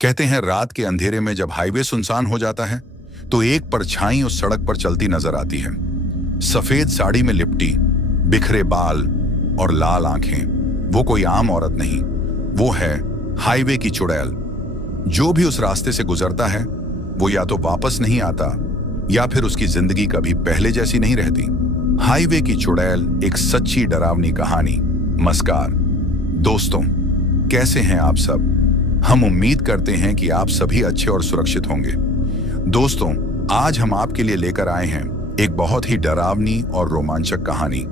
कहते हैं रात के अंधेरे में जब हाईवे सुनसान हो जाता है तो एक परछाई उस सड़क पर चलती नजर आती है। सफेद साड़ी में लिपटी, बिखरे बाल और लाल आंखें। वो कोई आम औरत नहीं, वो है हाईवे की चुड़ैल। जो भी उस रास्ते से गुजरता है वो या तो वापस नहीं आता या फिर उसकी जिंदगी कभी पहले जैसी नहीं रहती। हाईवे की चुड़ैल एक सच्ची डरावनी कहानी। नमस्कार दोस्तों, कैसे हैं आप सब? हम उम्मीद करते हैं कि आप सभी अच्छे और सुरक्षित होंगे। दोस्तों, आज हम आपके लिए लेकर आए हैं एक बहुत ही डरावनी और रोमांचक कहानी,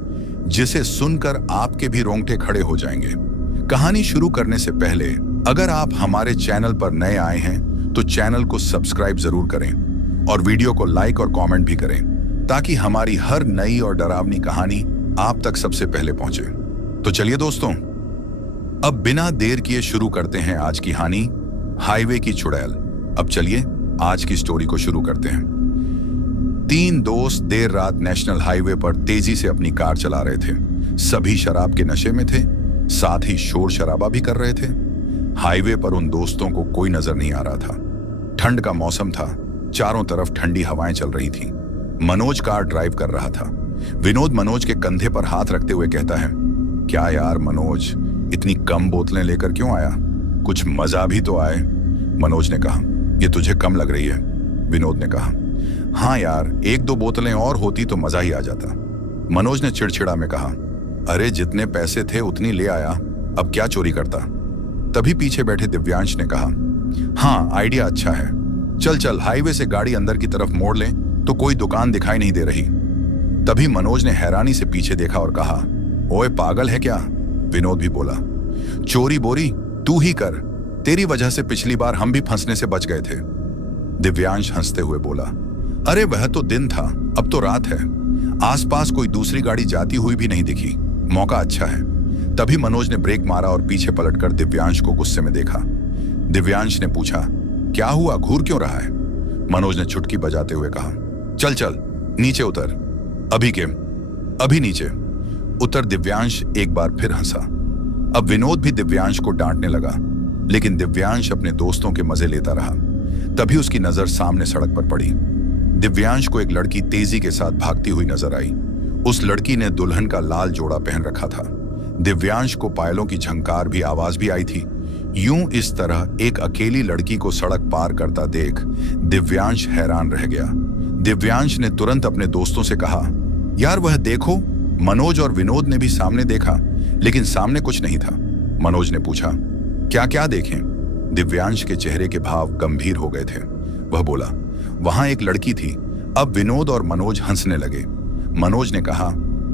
जिसे सुनकर आपके भी रोंगटे खड़े हो जाएंगे। कहानी शुरू करने से पहले अगर आप हमारे चैनल पर नए आए हैं तो चैनल को सब्सक्राइब जरूर करें और वीडियो को लाइक और कमेंट भी करें, ताकि हमारी हर नई और डरावनी कहानी आप तक सबसे पहले पहुंचे। तो चलिए दोस्तों, अब बिना देर किए शुरू करते हैं आज की कहानी, हाईवे की चुड़ैल। अब चलिए आज की स्टोरी को शुरू करते हैं। तीन दोस्त देर रात नेशनल हाईवे पर तेजी से अपनी कार चला रहे थे। सभी शराब के नशे में थे, साथ ही शोर शराबा भी कर रहे थे। हाईवे पर उन दोस्तों को कोई नजर नहीं आ रहा था। ठंड का मौसम था, चारों तरफ ठंडी हवाएं चल रही थीं। मनोज कार ड्राइव कर रहा था। विनोद मनोज के कंधे पर हाथ रखते हुए कहता है, क्या यार मनोज, इतनी कम बोतलें लेकर क्यों आया? कुछ मजा भी तो आए। मनोज ने कहा, ये तुझे कम लग रही है। विनोद ने कहा, हाँ यार, एक दो बोतलें और होती तो मजा ही आ जाता। मनोज ने चिड़चिड़ा में कहा, अरे जितने पैसे थे उतनी ले आया, अब क्या चोरी करता? तभी पीछे बैठे दिव्यांश ने कहा, हाँ आइडिया अच्छा है, चल चल हाईवे से गाड़ी अंदर की तरफ मोड़ लें तो कोई दुकान दिखाई नहीं दे रही। तभी मनोज ने हैरानी से पीछे देखा और कहा, ओए पागल है क्या? विनोद भी बोला, चोरी बोरी तू ही कर, तेरी वजह से पिछली बार हम भी फंसने से बच गए थे। दिव्यांश हंसते हुए बोला, अरे वह तो दिन था, अब तो रात है। आसपास कोई दूसरी गाड़ी जाती हुई भी नहीं दिखी, मौका अच्छा है। तभी मनोज ने ब्रेक मारा और पीछे पलटकर दिव्यांश को गुस्से में देखा। दिव्यांश ने पूछा, क्या हुआ, घूर क्यों रहा है? मनोज ने चुटकी बजाते हुए कहा, चल चल नीचे उतर, अभी नीचे उतर। दिव्यांश एक बार फिर हंसा। अब विनोद भी दिव्यांश को डांटने लगा, लेकिन दिव्यांश अपने दोस्तों के मजे लेता रहा। तभी उसकी नजर सामने सड़क पर पड़ी। दिव्यांश को एक लड़की तेजी के साथ भागती हुई नजर आई। उस लड़की ने दुल्हन का लाल जोड़ा पहन रखा था। दिव्यांश को पायलों की झंकार भी आवाज भी आई थी। यूं इस तरह एक अकेली लड़की को सड़क पार करता देख दिव्यांश हैरान रह गया। दिव्यांश ने तुरंत अपने दोस्तों से कहा, यार वह देखो। मनोज और विनोद ने भी सामने देखा, लेकिन सामने कुछ नहीं था। मनोज ने पूछा, क्या क्या देखें? दिव्यांश के चेहरे के भाव गंभीर हो गए थे। वह बोला, वहां एक लड़की थी। अब विनोद और मनोज हंसने लगे। मनोज ने कहा,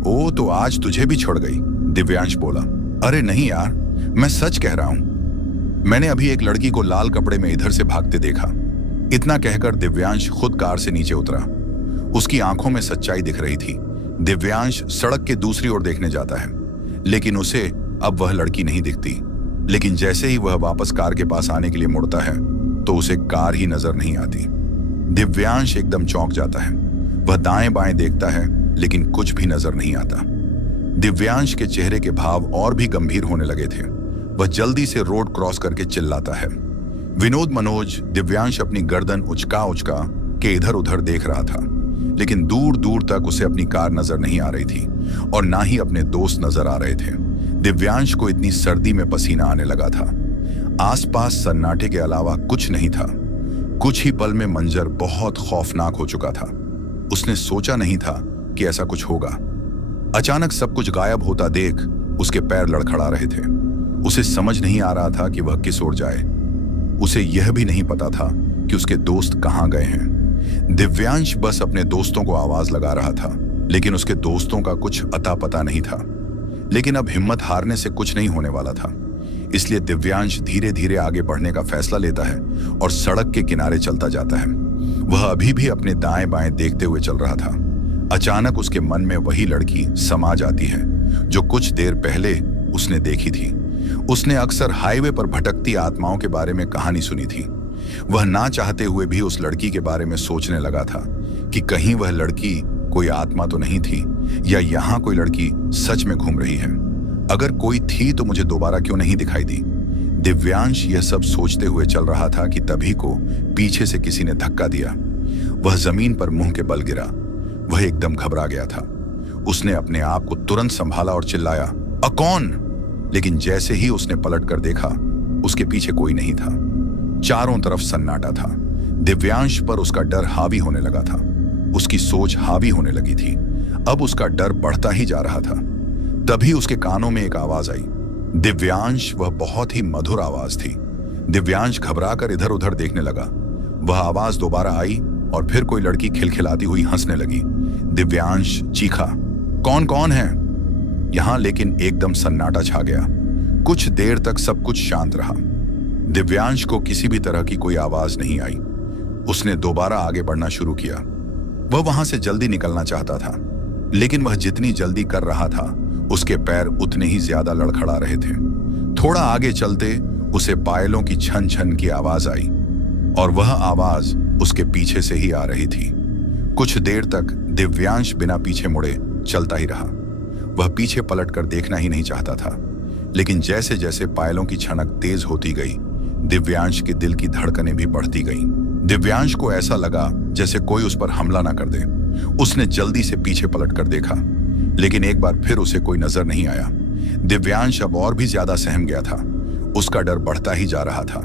ओ तो आज तुझे भी छोड़ गई? दिव्यांश बोला, अरे नहीं यार, मैं सच कह रहा हूं, मैंने अभी एक लड़की को लाल कपड़े में इधर से भागते देखा। इतना कहकर दिव्यांश खुद कार से नीचे उतरा। उसकी आंखों में सच्चाई दिख रही थी। दिव्यांश सड़क के दूसरी ओर देखने जाता है, लेकिन उसे अब वह लड़की नहीं दिखती। लेकिन जैसे ही वह वापस कार के पास आने के लिए मुड़ता है तो उसे कार ही नजर नहीं आती। दिव्यांश एकदम चौंक जाता है। वह दाएं बाएं देखता है, लेकिन कुछ भी नजर नहीं आता। दिव्यांश के चेहरे के भाव और भी गंभीर होने लगे थे। वह जल्दी से रोड क्रॉस करके चिल्लाता है। विनोद मनोज दिव्यांश अपनी गर्दन उचका उचका के इधर उधर देख रहा था, लेकिन दूर दूर तक उसे अपनी कार नजर नहीं आ रही थी और ना ही अपने दोस्त नजर आ रहे थे। दिव्यांश को इतनी सर्दी में पसीना आने लगा था। आसपास सन्नाटे के अलावा कुछ नहीं था। कुछ ही पल में मंजर बहुत खौफनाक हो चुका था। उसने सोचा नहीं था कि ऐसा कुछ होगा। अचानक सब कुछ गायब होता देख उसके पैर लड़खड़ा रहे थे। उसे समझ नहीं आ रहा था कि वह किस ओर जाए। उसे यह भी नहीं पता था कि उसके दोस्त कहां गए हैं। दिव्यांश बस अपने दोस्तों को आवाज लगा रहा था, लेकिन उसके दोस्तों का कुछ अता पता नहीं था। लेकिन अब हिम्मत हारने से कुछ नहीं होने वाला था, इसलिए दिव्यांश धीरे धीरे आगे बढ़ने का फैसला लेता है और सड़क के किनारे चलता जाता है। वह अभी भी अपने दाएं बाएं देखते हुए चल रहा था। अचानक उसके मन में वही लड़की समा जाती है जो कुछ देर पहले उसने देखी थी। उसने अक्सर हाईवे पर भटकती आत्माओं के बारे में कहानी सुनी थी। वह ना चाहते हुए भी उस लड़की के बारे में सोचने लगा था कि कहीं वह लड़की कोई आत्मा तो नहीं थी, या यहाँ कोई लड़की सच में घूम रही है। अगर कोई थी तो मुझे दोबारा क्यों नहीं दिखाई दी? दिव्यांश यह सब सोचते हुए चल रहा था कि तभी को पीछे से किसी ने धक्का दिया। वह जमीन पर मुंह के बल गिरा। वह एकदम घबरा गया था। उसने अपने आप को तुरंत संभाला और चिल्लाया, कौन? लेकिन जैसे ही उसने पलट कर देखा, उसके पीछे कोई नहीं था। चारों तरफ सन्नाटा था। दिव्यांश पर उसका डर हावी होने लगा था। उसकी सोच हावी होने लगी थी। अब उसका डर बढ़ता ही जा रहा था। तभी उसके कानों में एक आवाज आई। दिव्यांश, वह बहुत ही मधुर आवाज थी। दिव्यांश घबरा कर इधर उधर देखने लगा। वह आवाज दोबारा आई और फिर कोई लड़की खिलखिलाती हुई हंसने लगी। दिव्यांश चीखा, कौन कौन है यहां? लेकिन एकदम सन्नाटा छा गया। कुछ देर तक सब कुछ शांत रहा। दिव्यांश को किसी भी तरह की कोई आवाज नहीं आई। उसने दोबारा आगे बढ़ना शुरू किया। वह वहां से जल्दी निकलना चाहता था, लेकिन वह जितनी जल्दी कर रहा था, उसके पैर उतने ही ज्यादा लड़खड़ा रहे थे। थोड़ा आगे चलते उसे पायलों की छन छन की आवाज आई, और वह आवाज उसके पीछे से ही आ रही थी। कुछ देर तक दिव्यांश बिना पीछे मुड़े चलता ही रहा। वह पीछे पलटकर देखना ही नहीं चाहता था, लेकिन जैसे जैसे पायलों की छनक तेज होती गई, दिव्यांश के दिल की धड़कनें भी बढ़ती गईं। दिव्यांश को ऐसा लगा जैसे कोई उस पर हमला ना कर दे। उसने जल्दी से पीछे पलटकर देखा, लेकिन एक बार फिर उसे कोई नजर नहीं आया। दिव्यांश अब और भी ज्यादा सहम गया था। उसका डर बढ़ता ही जा रहा था।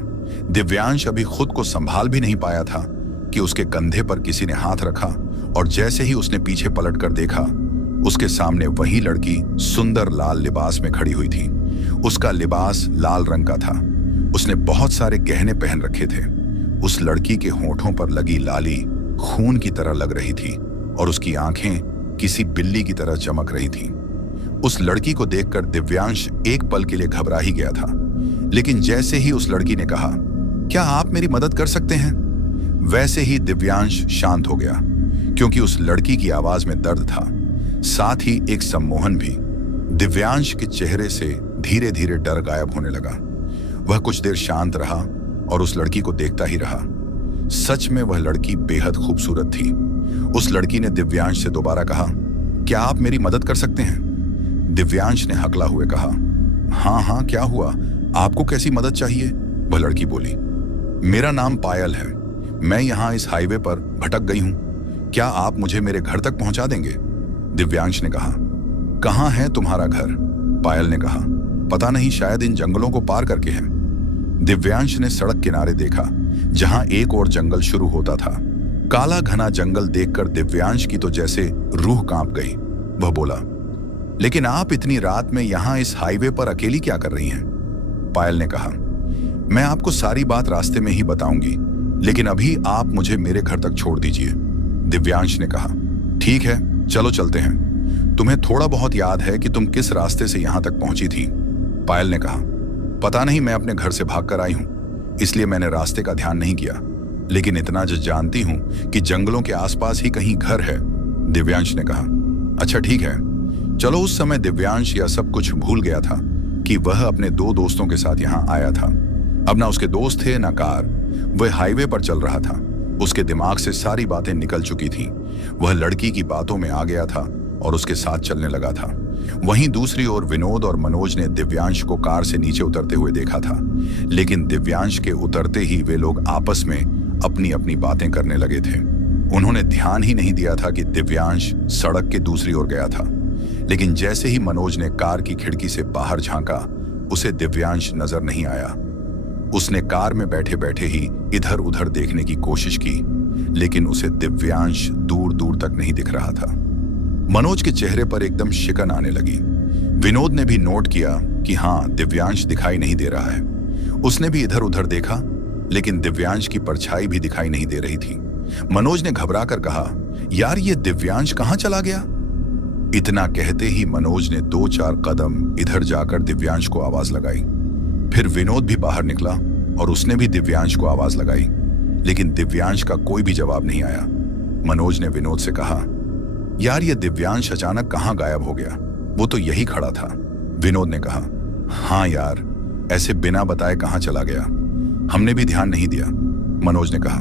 दिव्यांश अभी खुद को संभाल भी नहीं पाया था कि उसके कंधे पर किसी ने हाथ रखा, और जैसे ही उसने पीछे पलटकर देखा, उसके सामने वही लड़की सुंदर लाल लिबास में खड़ी हुई थी। उसका लिबास लाल रंग का था। उसने बहुत सारे गहने पहन रखे थे। उस लड़की के होठों पर लगी लाली खून की तरह लग रही थी, और उसकी आंखें किसी बिल्ली की तरह चमक रही थीं। उस लड़की को देखकर दिव्यांश एक पल के लिए घबरा ही गया था, लेकिन जैसे ही उस लड़की ने कहा, क्या आप मेरी मदद कर सकते हैं, वैसे ही दिव्यांश शांत हो गया, क्योंकि उस लड़की की आवाज में दर्द था, साथ ही एक सम्मोहन भी। दिव्यांश के चेहरे से धीरे धीरे डर गायब होने लगा। वह कुछ देर शांत रहा और उस लड़की को देखता ही रहा। सच में वह लड़की बेहद खूबसूरत थी। उस लड़की ने दिव्यांश से दोबारा कहा, क्या आप मेरी मदद कर सकते हैं? दिव्यांश ने हकला हुए कहा, हाँ हाँ, क्या हुआ, आपको कैसी मदद चाहिए? वह लड़की बोली, मेरा नाम पायल है। मैं यहाँ इस हाईवे पर भटक गई हूँ। क्या आप मुझे मेरे घर तक पहुंचा देंगे? दिव्यांश ने कहा, कहाँ है तुम्हारा घर? पायल ने कहा, पता नहीं, शायद इन जंगलों को पार करके है। दिव्यांश ने सड़क किनारे देखा, जहां एक और जंगल शुरू होता था। काला घना जंगल देखकर दिव्यांश की तो जैसे रूह कांप गई। वह बोला, लेकिन आप इतनी रात में यहां इस हाईवे पर अकेली क्या कर रही हैं? पायल ने कहा, मैं आपको सारी बात रास्ते में ही बताऊंगी, लेकिन अभी आप मुझे मेरे घर तक छोड़ दीजिए। दिव्यांश ने कहा, ठीक है, चलो चलते हैं। तुम्हें थोड़ा बहुत याद है कि तुम किस रास्ते से यहां तक पहुंची थी? पायल ने कहा, पता नहीं, मैं अपने घर से भागकर आई हूं, इसलिए मैंने रास्ते का ध्यान नहीं किया, लेकिन इतना जो जानती हूं कि जंगलों के आसपास ही कहीं घर है। दिव्यांश ने कहा, अच्छा ठीक है, चलो। उस समय दिव्यांश यह सब कुछ भूल गया था कि वह अपने दो दोस्तों के साथ यहाँ आया था। अब ना उसके दोस्त थे ना कार। वह हाईवे पर चल रहा था। उसके दिमाग से सारी बातें निकल चुकी थीं। वह लड़की की बातों में आ गया था और उसके साथ चलने लगा था। वहीं दूसरी ओर विनोद और मनोज ने दिव्यांश को कार से नीचे उतरते हुए देखा था, लेकिन दिव्यांश के उतरते ही वे लोग आपस में अपनी अपनी बातें करने लगे थे। उन्होंने ध्यान ही नहीं दिया था कि दिव्यांश सड़क के दूसरी ओर गया था, लेकिन जैसे ही मनोज ने कार की खिड़की से बाहर झांका, उसे दिव्यांश नजर नहीं आया। उसने कार में बैठे बैठे ही इधर उधर देखने की कोशिश की, लेकिन उसे दिव्यांश दूर दूर तक नहीं दिख रहा था। मनोज के चेहरे पर एकदम शिकन आने लगी। विनोद ने भी नोट किया कि हाँ, दिव्यांश दिखाई नहीं दे रहा है। उसने भी इधर उधर देखा, लेकिन दिव्यांश की परछाई भी दिखाई नहीं दे रही थी। मनोज ने घबराकर कहा, यार ये दिव्यांश कहाँ चला गया? इतना कहते ही मनोज ने 2-4 कदम इधर जाकर दिव्यांश को आवाज लगाई। फिर विनोद भी बाहर निकला और उसने भी दिव्यांश को आवाज लगाई, लेकिन दिव्यांश का कोई भी जवाब नहीं आया। मनोज ने विनोद से कहा, यार ये दिव्यांश अचानक कहाँ गायब हो गया? वो तो यही खड़ा था। विनोद ने कहा, हाँ यार, ऐसे बिना बताए कहाँ चला गया? हमने भी ध्यान नहीं दिया। मनोज ने कहा,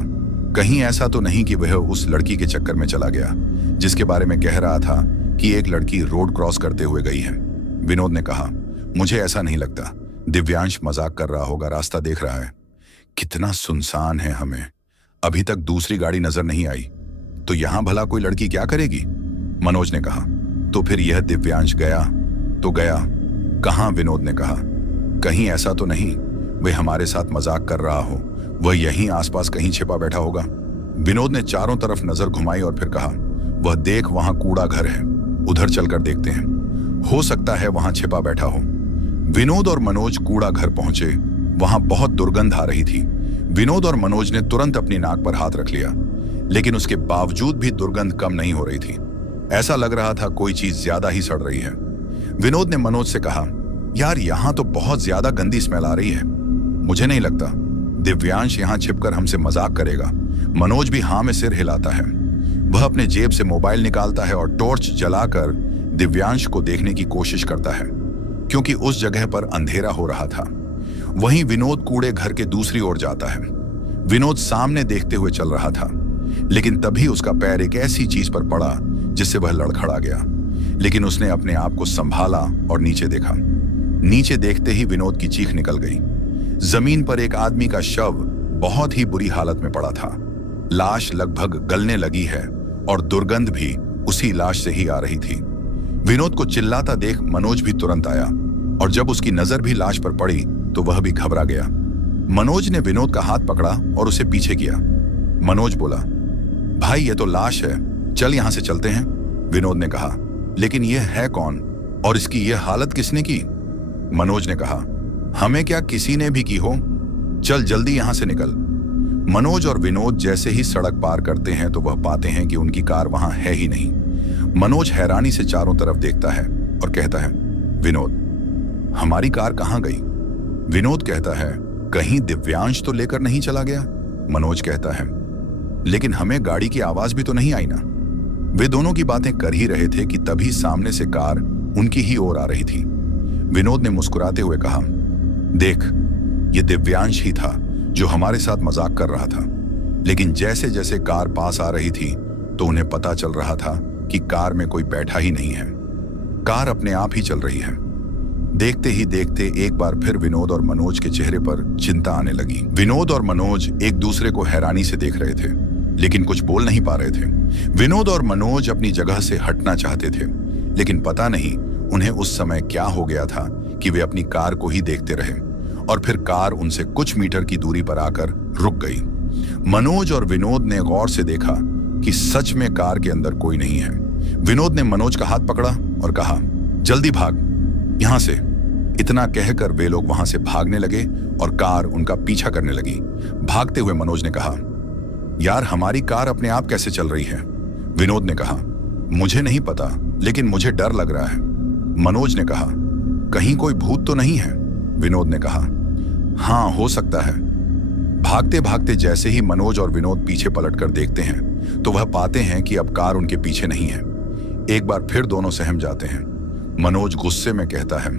कहीं ऐसा तो नहीं कि वह उस लड़की के चक्कर में चला गया जिसके बारे में कह रहा था कि एक लड़की रोड क्रॉस करते हुए गई है? विनोद ने कहा, मुझे ऐसा नहीं लगता। दिव्यांश मजाक कर रहा होगा, रास्ता देख रहा है। कितना सुनसान है, हमें अभी तक दूसरी गाड़ी नजर नहीं आई। तो यहां भला कोई लड़की क्या करेगी? मनोज ने कहा। तो फिर यह दिव्यांश गया तो गया कहां? विनोद ने कहा। कहीं ऐसा तो नहीं वे हमारे साथ मजाक कर रहा हो, वह यहीं आसपास कहीं छिपा बैठा होगा। विनोद ने चारों तरफ नजर घुमाई और फिर कहा, वह देख वहां कूड़ा घर है, उधर चलकर देखते हैं, हो सकता है वहां छिपा बैठा हो। विनोद और मनोज कूड़ा घर पहुंचे। वहां बहुत दुर्गंध आ रही थी। विनोद और मनोज ने तुरंत अपनी नाक पर हाथ रख लिया, लेकिन उसके बावजूद भी दुर्गंध कम नहीं हो रही थी। ऐसा लग रहा था कोई चीज ज्यादा ही सड़ रही है। विनोद ने मनोज से कहा, यार यहां तो बहुत ज्यादा गंदी स्मेल आ रही है। मुझे नहीं लगता दिव्यांश यहां छिपकर हमसे मजाक करेगा। मनोज भी हाँ में सिर हिलाता है। वह अपने जेब से मोबाइल निकालता है और टॉर्च जलाकर दिव्यांश को देखने की कोशिश करता है, क्योंकि उस जगह पर अंधेरा हो रहा था। वहीं विनोद कूड़े घर के दूसरी ओर जाता है। विनोद सामने देखते हुए चल रहा था, लेकिन तभी उसका पैर एक ऐसी चीज पर पड़ा जिससे वह लड़खड़ा गया। लेकिन उसने अपने आप को संभाला और नीचे देखा। नीचे देखते ही विनोद की चीख निकल गई। जमीन पर एक आदमी का शव बहुत ही बुरी हालत में पड़ा था। लाश लगभग गलने लगी है और दुर्गंध भी उसी लाश से ही आ रही थी। विनोद को चिल्लाता देख मनोज भी तुरंत आया, और जब उसकी नजर भी लाश पर पड़ी तो वह भी घबरा गया। मनोज ने विनोद का हाथ पकड़ा और उसे पीछे किया। मनोज बोला, भाई ये तो लाश है, चल यहां से चलते हैं। विनोद ने कहा, लेकिन यह है कौन और इसकी यह हालत किसने की? मनोज ने कहा, हमें क्या किसी ने भी की हो, चल जल्दी यहां से निकल। मनोज और विनोद जैसे ही सड़क पार करते हैं तो वह पाते हैं कि उनकी कार वहां है ही नहीं। मनोज हैरानी से चारों तरफ देखता है और कहता है, विनोद हमारी कार कहां गई? विनोद कहता है, कहीं दिव्यांश तो लेकर नहीं चला गया? मनोज कहता है, लेकिन हमें गाड़ी की आवाज भी तो नहीं आई ना। वे दोनों की बातें कर ही रहे थे कि तभी सामने से कार उनकी ही ओर आ रही थी। विनोद ने मुस्कुराते हुए कहा, देख ये दिव्यांश ही था जो हमारे साथ मजाक कर रहा था। लेकिन जैसे जैसे कार पास आ रही थी तो उन्हें पता चल रहा था कि कार में कोई बैठा ही नहीं है, कार अपने आप ही चल रही है। देखते ही देखते एक बार फिर विनोद और मनोज के चेहरे पर चिंता आने लगी। विनोद और मनोज एक दूसरे को हैरानी से देख रहे थे, लेकिन कुछ बोल नहीं पा रहे थे। विनोद और मनोज अपनी जगह से हटना चाहते थे, लेकिन पता नहीं उन्हें उस समय क्या हो गया था कि वे अपनी कार को ही देखते रहे, और फिर कार उनसे कुछ मीटर की दूरी पर आकर रुक गई। मनोज और विनोद ने गौर से देखा कि सच में कार के अंदर कोई नहीं है। विनोद ने मनोज का हाथ पकड़ा और कहा, जल्दी भाग यहां से। इतना कहकर वे लोग वहां से भागने लगे और कार उनका पीछा करने लगी। भागते हुए मनोज ने कहा, यार हमारी कार अपने आप कैसे चल रही है? विनोद ने कहा, मुझे नहीं पता, लेकिन मुझे डर लग रहा है। मनोज ने कहा, कहीं कोई भूत तो नहीं है? विनोद ने कहा, हाँ हो सकता है। भागते भागते जैसे ही मनोज और विनोद पीछे पलटकर देखते हैं तो वह पाते हैं कि अब कार उनके पीछे नहीं है। एक बार फिर दोनों सहम जाते हैं। मनोज गुस्से में कहता है,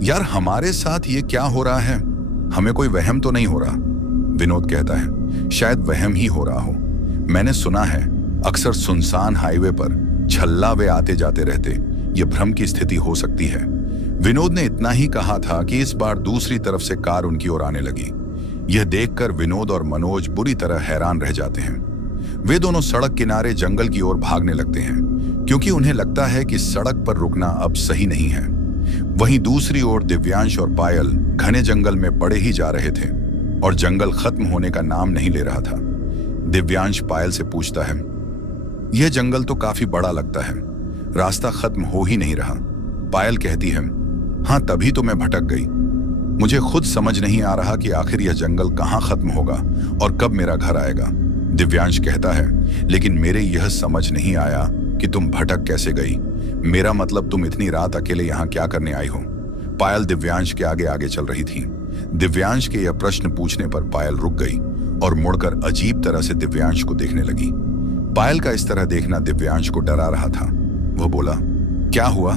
यार हमारे साथ ये क्या हो रहा है? हमें कोई वहम तो नहीं हो रहा? विनोद कहता है, शायद वहम ही हो रहा हो। मैंने सुना है अक्सर सुनसान हाईवे पर छल्ला वे आते जाते रहते, ये भ्रम की स्थिति हो सकती है। विनोद ने इतना ही कहा था कि इस बार दूसरी तरफ से कार उनकी ओर आने लगी। यह देखकर विनोद और मनोज बुरी तरह हैरान रह जाते हैं। वे दोनों सड़क किनारे जंगल की ओर भागने लगते हैं, क्योंकि उन्हें लगता है कि सड़क पर रुकना अब सही नहीं है। वहीं दूसरी ओर दिव्यांश और पायल घने जंगल में पड़े ही जा रहे थे और जंगल खत्म होने का नाम नहीं ले रहा था। दिव्यांश पायल से पूछता है, यह जंगल तो काफी बड़ा लगता है, रास्ता खत्म हो ही नहीं रहा। पायल कहती है, हाँ तभी तो मैं भटक गई। मुझे खुद समझ नहीं आ रहा कि आखिर यह जंगल कहाँ खत्म होगा और कब मेरा घर आएगा। दिव्यांश कहता है, लेकिन मेरे यह समझ नहीं आया कि तुम भटक कैसे गई। मेरा मतलब तुम इतनी रात अकेले यहाँ क्या करने आई हो? पायल दिव्यांश के आगे आगे चल रही थी। दिव्यांश के यह प्रश्न पूछने पर पायल रुक गई और मुड़कर अजीब तरह से दिव्यांश को देखने लगी। पायल का इस तरह देखना दिव्यांश को डरा रहा था। वह बोला, क्या हुआ?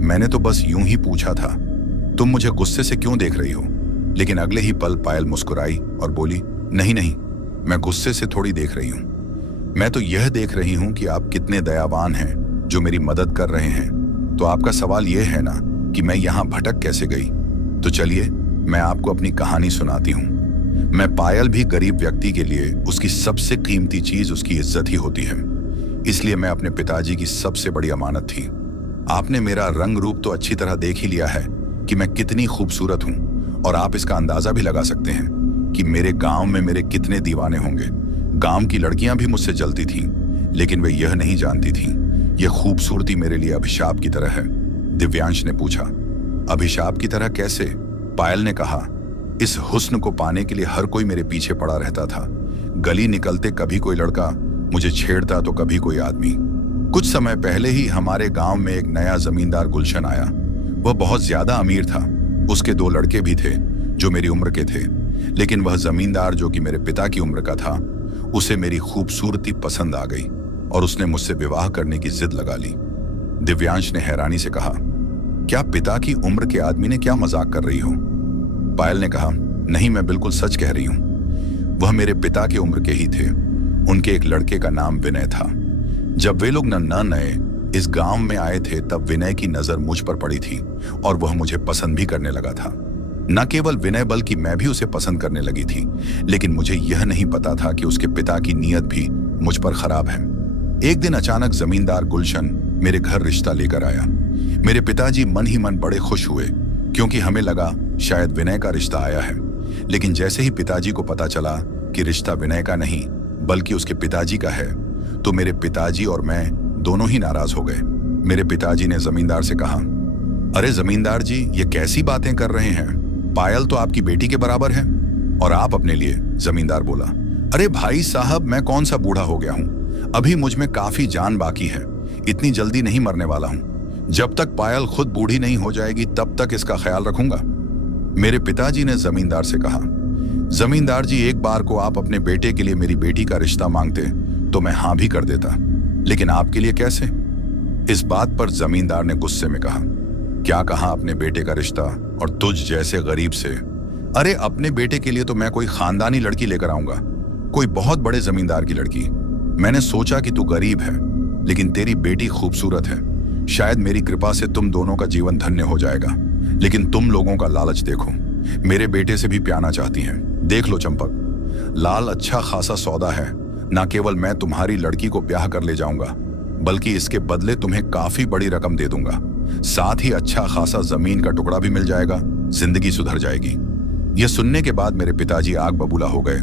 मैंने तो बस यूं ही पूछा था, तुम मुझे गुस्से से क्यों देख रही हो? लेकिन अगले ही पल पायल मुस्कुराई और बोली, नहीं नहीं, मैं गुस्से से थोड़ी देख रही हूं। मैं तो यह देख रही हूं कि आप कितने दयावान हैं जो मेरी मदद कर रहे हैं। तो आपका सवाल यह है ना कि मैं यहां भटक कैसे गई? तो चलिए मैं आपको अपनी कहानी सुनाती हूँ। मैं पायल भी गरीब व्यक्ति के लिए उसकी सबसे कीमती चीज उसकी इज्जत ही होती है, इसलिए मैं अपने पिताजी की सबसे बड़ी अमानत थी। आपने मेरा रंग रूप तो अच्छी तरह देख ही लिया है कि मैं कितनी खूबसूरत हूँ, और आप इसका अंदाजा भी लगा सकते हैं कि मेरे गांव में मेरे कितने दीवाने होंगे। गांव की लड़कियां भी मुझसे जलती थीं, लेकिन वे यह नहीं जानती थीं यह खूबसूरती मेरे लिए अभिशाप की तरह है। दिव्यांश ने पूछा, अभिशाप की तरह कैसे? पायल ने कहा, इस हुस्न को पाने के लिए हर कोई मेरे पीछे पड़ा रहता था। गली निकलते कभी कोई लड़का मुझे छेड़ता तो कभी कोई आदमी। कुछ समय पहले ही हमारे गांव में एक नया जमींदार गुलशन आया। वह बहुत ज्यादा अमीर था। उसके 2 लड़के भी थे जो मेरी उम्र के थे, लेकिन वह जमींदार जो कि मेरे पिता की उम्र का था, उसे मेरी खूबसूरती पसंद आ गई और उसने मुझसे विवाह करने की जिद लगा ली। दिव्यांश ने हैरानी से कहा, क्या पिता की उम्र के आदमी ने क्या मजाक कर रही हो? पायल ने कहा, नहीं, मैं बिल्कुल सच कह रही हूं। वह मेरे पिता की उम्र के ही थे। उनके एक लड़के का नाम विनय था। जब वे लोग नए इस गांव में आए थे, तब विनय की नजर मुझ पर पड़ी थी और वह मुझे पसंद भी करने लगा था। न केवल विनय बल्कि मैं भी उसे पसंद करने लगी थी, लेकिन मुझे यह नहीं पता था कि उसके पिता की नीयत भी मुझ पर खराब है। एक दिन अचानक जमींदार गुलशन मेरे घर रिश्ता लेकर आया। मेरे पिताजी मन ही मन बड़े खुश हुए, क्योंकि हमें लगा शायद विनय का रिश्ता आया है। लेकिन जैसे ही पिताजी को पता चला कि रिश्ता विनय का नहीं बल्कि उसके पिताजी का है, तो मेरे पिताजी और मैं दोनों ही नाराज हो गए। मेरे पिताजी ने जमींदार से कहा, अरे जमींदार जी, ये कैसी बातें कर रहे हैं? पायल तो आपकी बेटी के बराबर है। और आप अपने लिए? जमींदार बोला, अरे भाई साहब, मैं कौन सा बूढ़ा हो गया हूं? अभी मुझ में काफी जान बाकी है। इतनी जल्दी नहीं मरने वाला हूं। जब तक पायल खुद बूढ़ी नहीं हो जाएगी तब तक इसका ख्याल रखूंगा। मेरे पिताजी ने जमींदार से कहा, जमींदार जी, एक बार को आप अपने बेटे के लिए मेरी बेटी का रिश्ता मांगते तो मैं हां भी कर देता, लेकिन आपके लिए कैसे? इस बात पर जमींदार ने गुस्से में कहा, क्या कहा अपने बेटे का रिश्ता, और तुझ जैसे गरीब से? अरे अपने बेटे के लिए तो मैं कोई खानदानी लड़की लेकर आऊंगा, कोई बहुत बड़े जमींदार की लड़की। मैंने सोचा कि तू गरीब है, लेकिन तेरी बेटी खूबसूरत है। शायद मेरी कृपा से तुम दोनों का जीवन धन्य हो जाएगा। लेकिन तुम लोगों का लालच देखो, मेरे बेटे से भी प्याना चाहती हैं। देख लो चंपक, लाल अच्छा खासा सौदा है। ना केवल मैं तुम्हारी लड़की को ब्याह कर ले जाऊंगा, बल्कि इसके बदले तुम्हें काफी बड़ी रकम दे दूंगा। साथ ही अच्छा खासा जमीन का टुकड़ा भी मिल जाएगा। जिंदगी सुधर जाएगी। यह सुनने के बाद मेरे पिताजी आग बबूला हो गए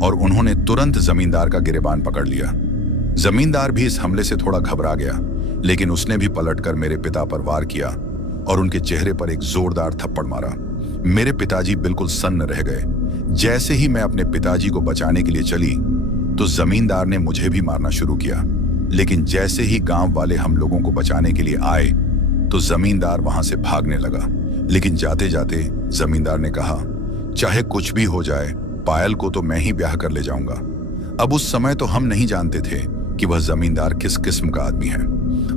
और उन्होंने तुरंत जमींदार का गिरेबान पकड़ लिया। जमींदार भी इस हमले से थोड़ा घबरा गया, लेकिन उसने भी पलटकर मेरे पिता पर वार किया और उनके चेहरे पर एक जोरदार थप्पड़ मारा। मेरे पिताजी बिल्कुल सन्न रह गए। जैसे ही मैं अपने पिताजी को बचाने के लिए चली, तो जमींदार ने मुझे भी मारना शुरू किया। लेकिन जैसे ही गांव वाले हम लोगों को बचाने के लिए आए, तो जमींदार वहां से भागने लगा। लेकिन जाते जाते जमींदार ने कहा, चाहे कुछ भी हो जाए, पायल को तो मैं ही ब्याह कर ले जाऊंगा। अब उस समय तो हम नहीं जानते थे कि वह जमींदार किस किस्म का आदमी है।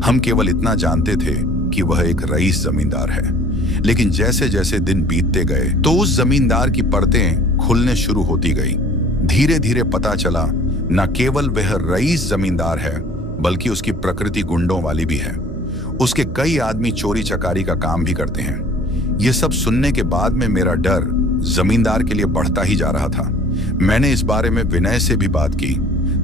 हम केवल इतना जानते थे कि वह एक रईस जमींदार है। लेकिन जैसे जैसे दिन बीतते गए, तो उस जमींदार की परतें खुलने शुरू होती गई। धीरे धीरे पता चला, न केवल वह रईस जमींदार है, बल्कि उसकी प्रकृति गुंडों वाली भी है। उसके कई आदमी चोरी चकारी का काम भी करते हैं। यह सब सुनने के बाद में मेरा डर जमींदार के लिए बढ़ता ही जा रहा था। मैंने इस बारे में विनय से भी बात की।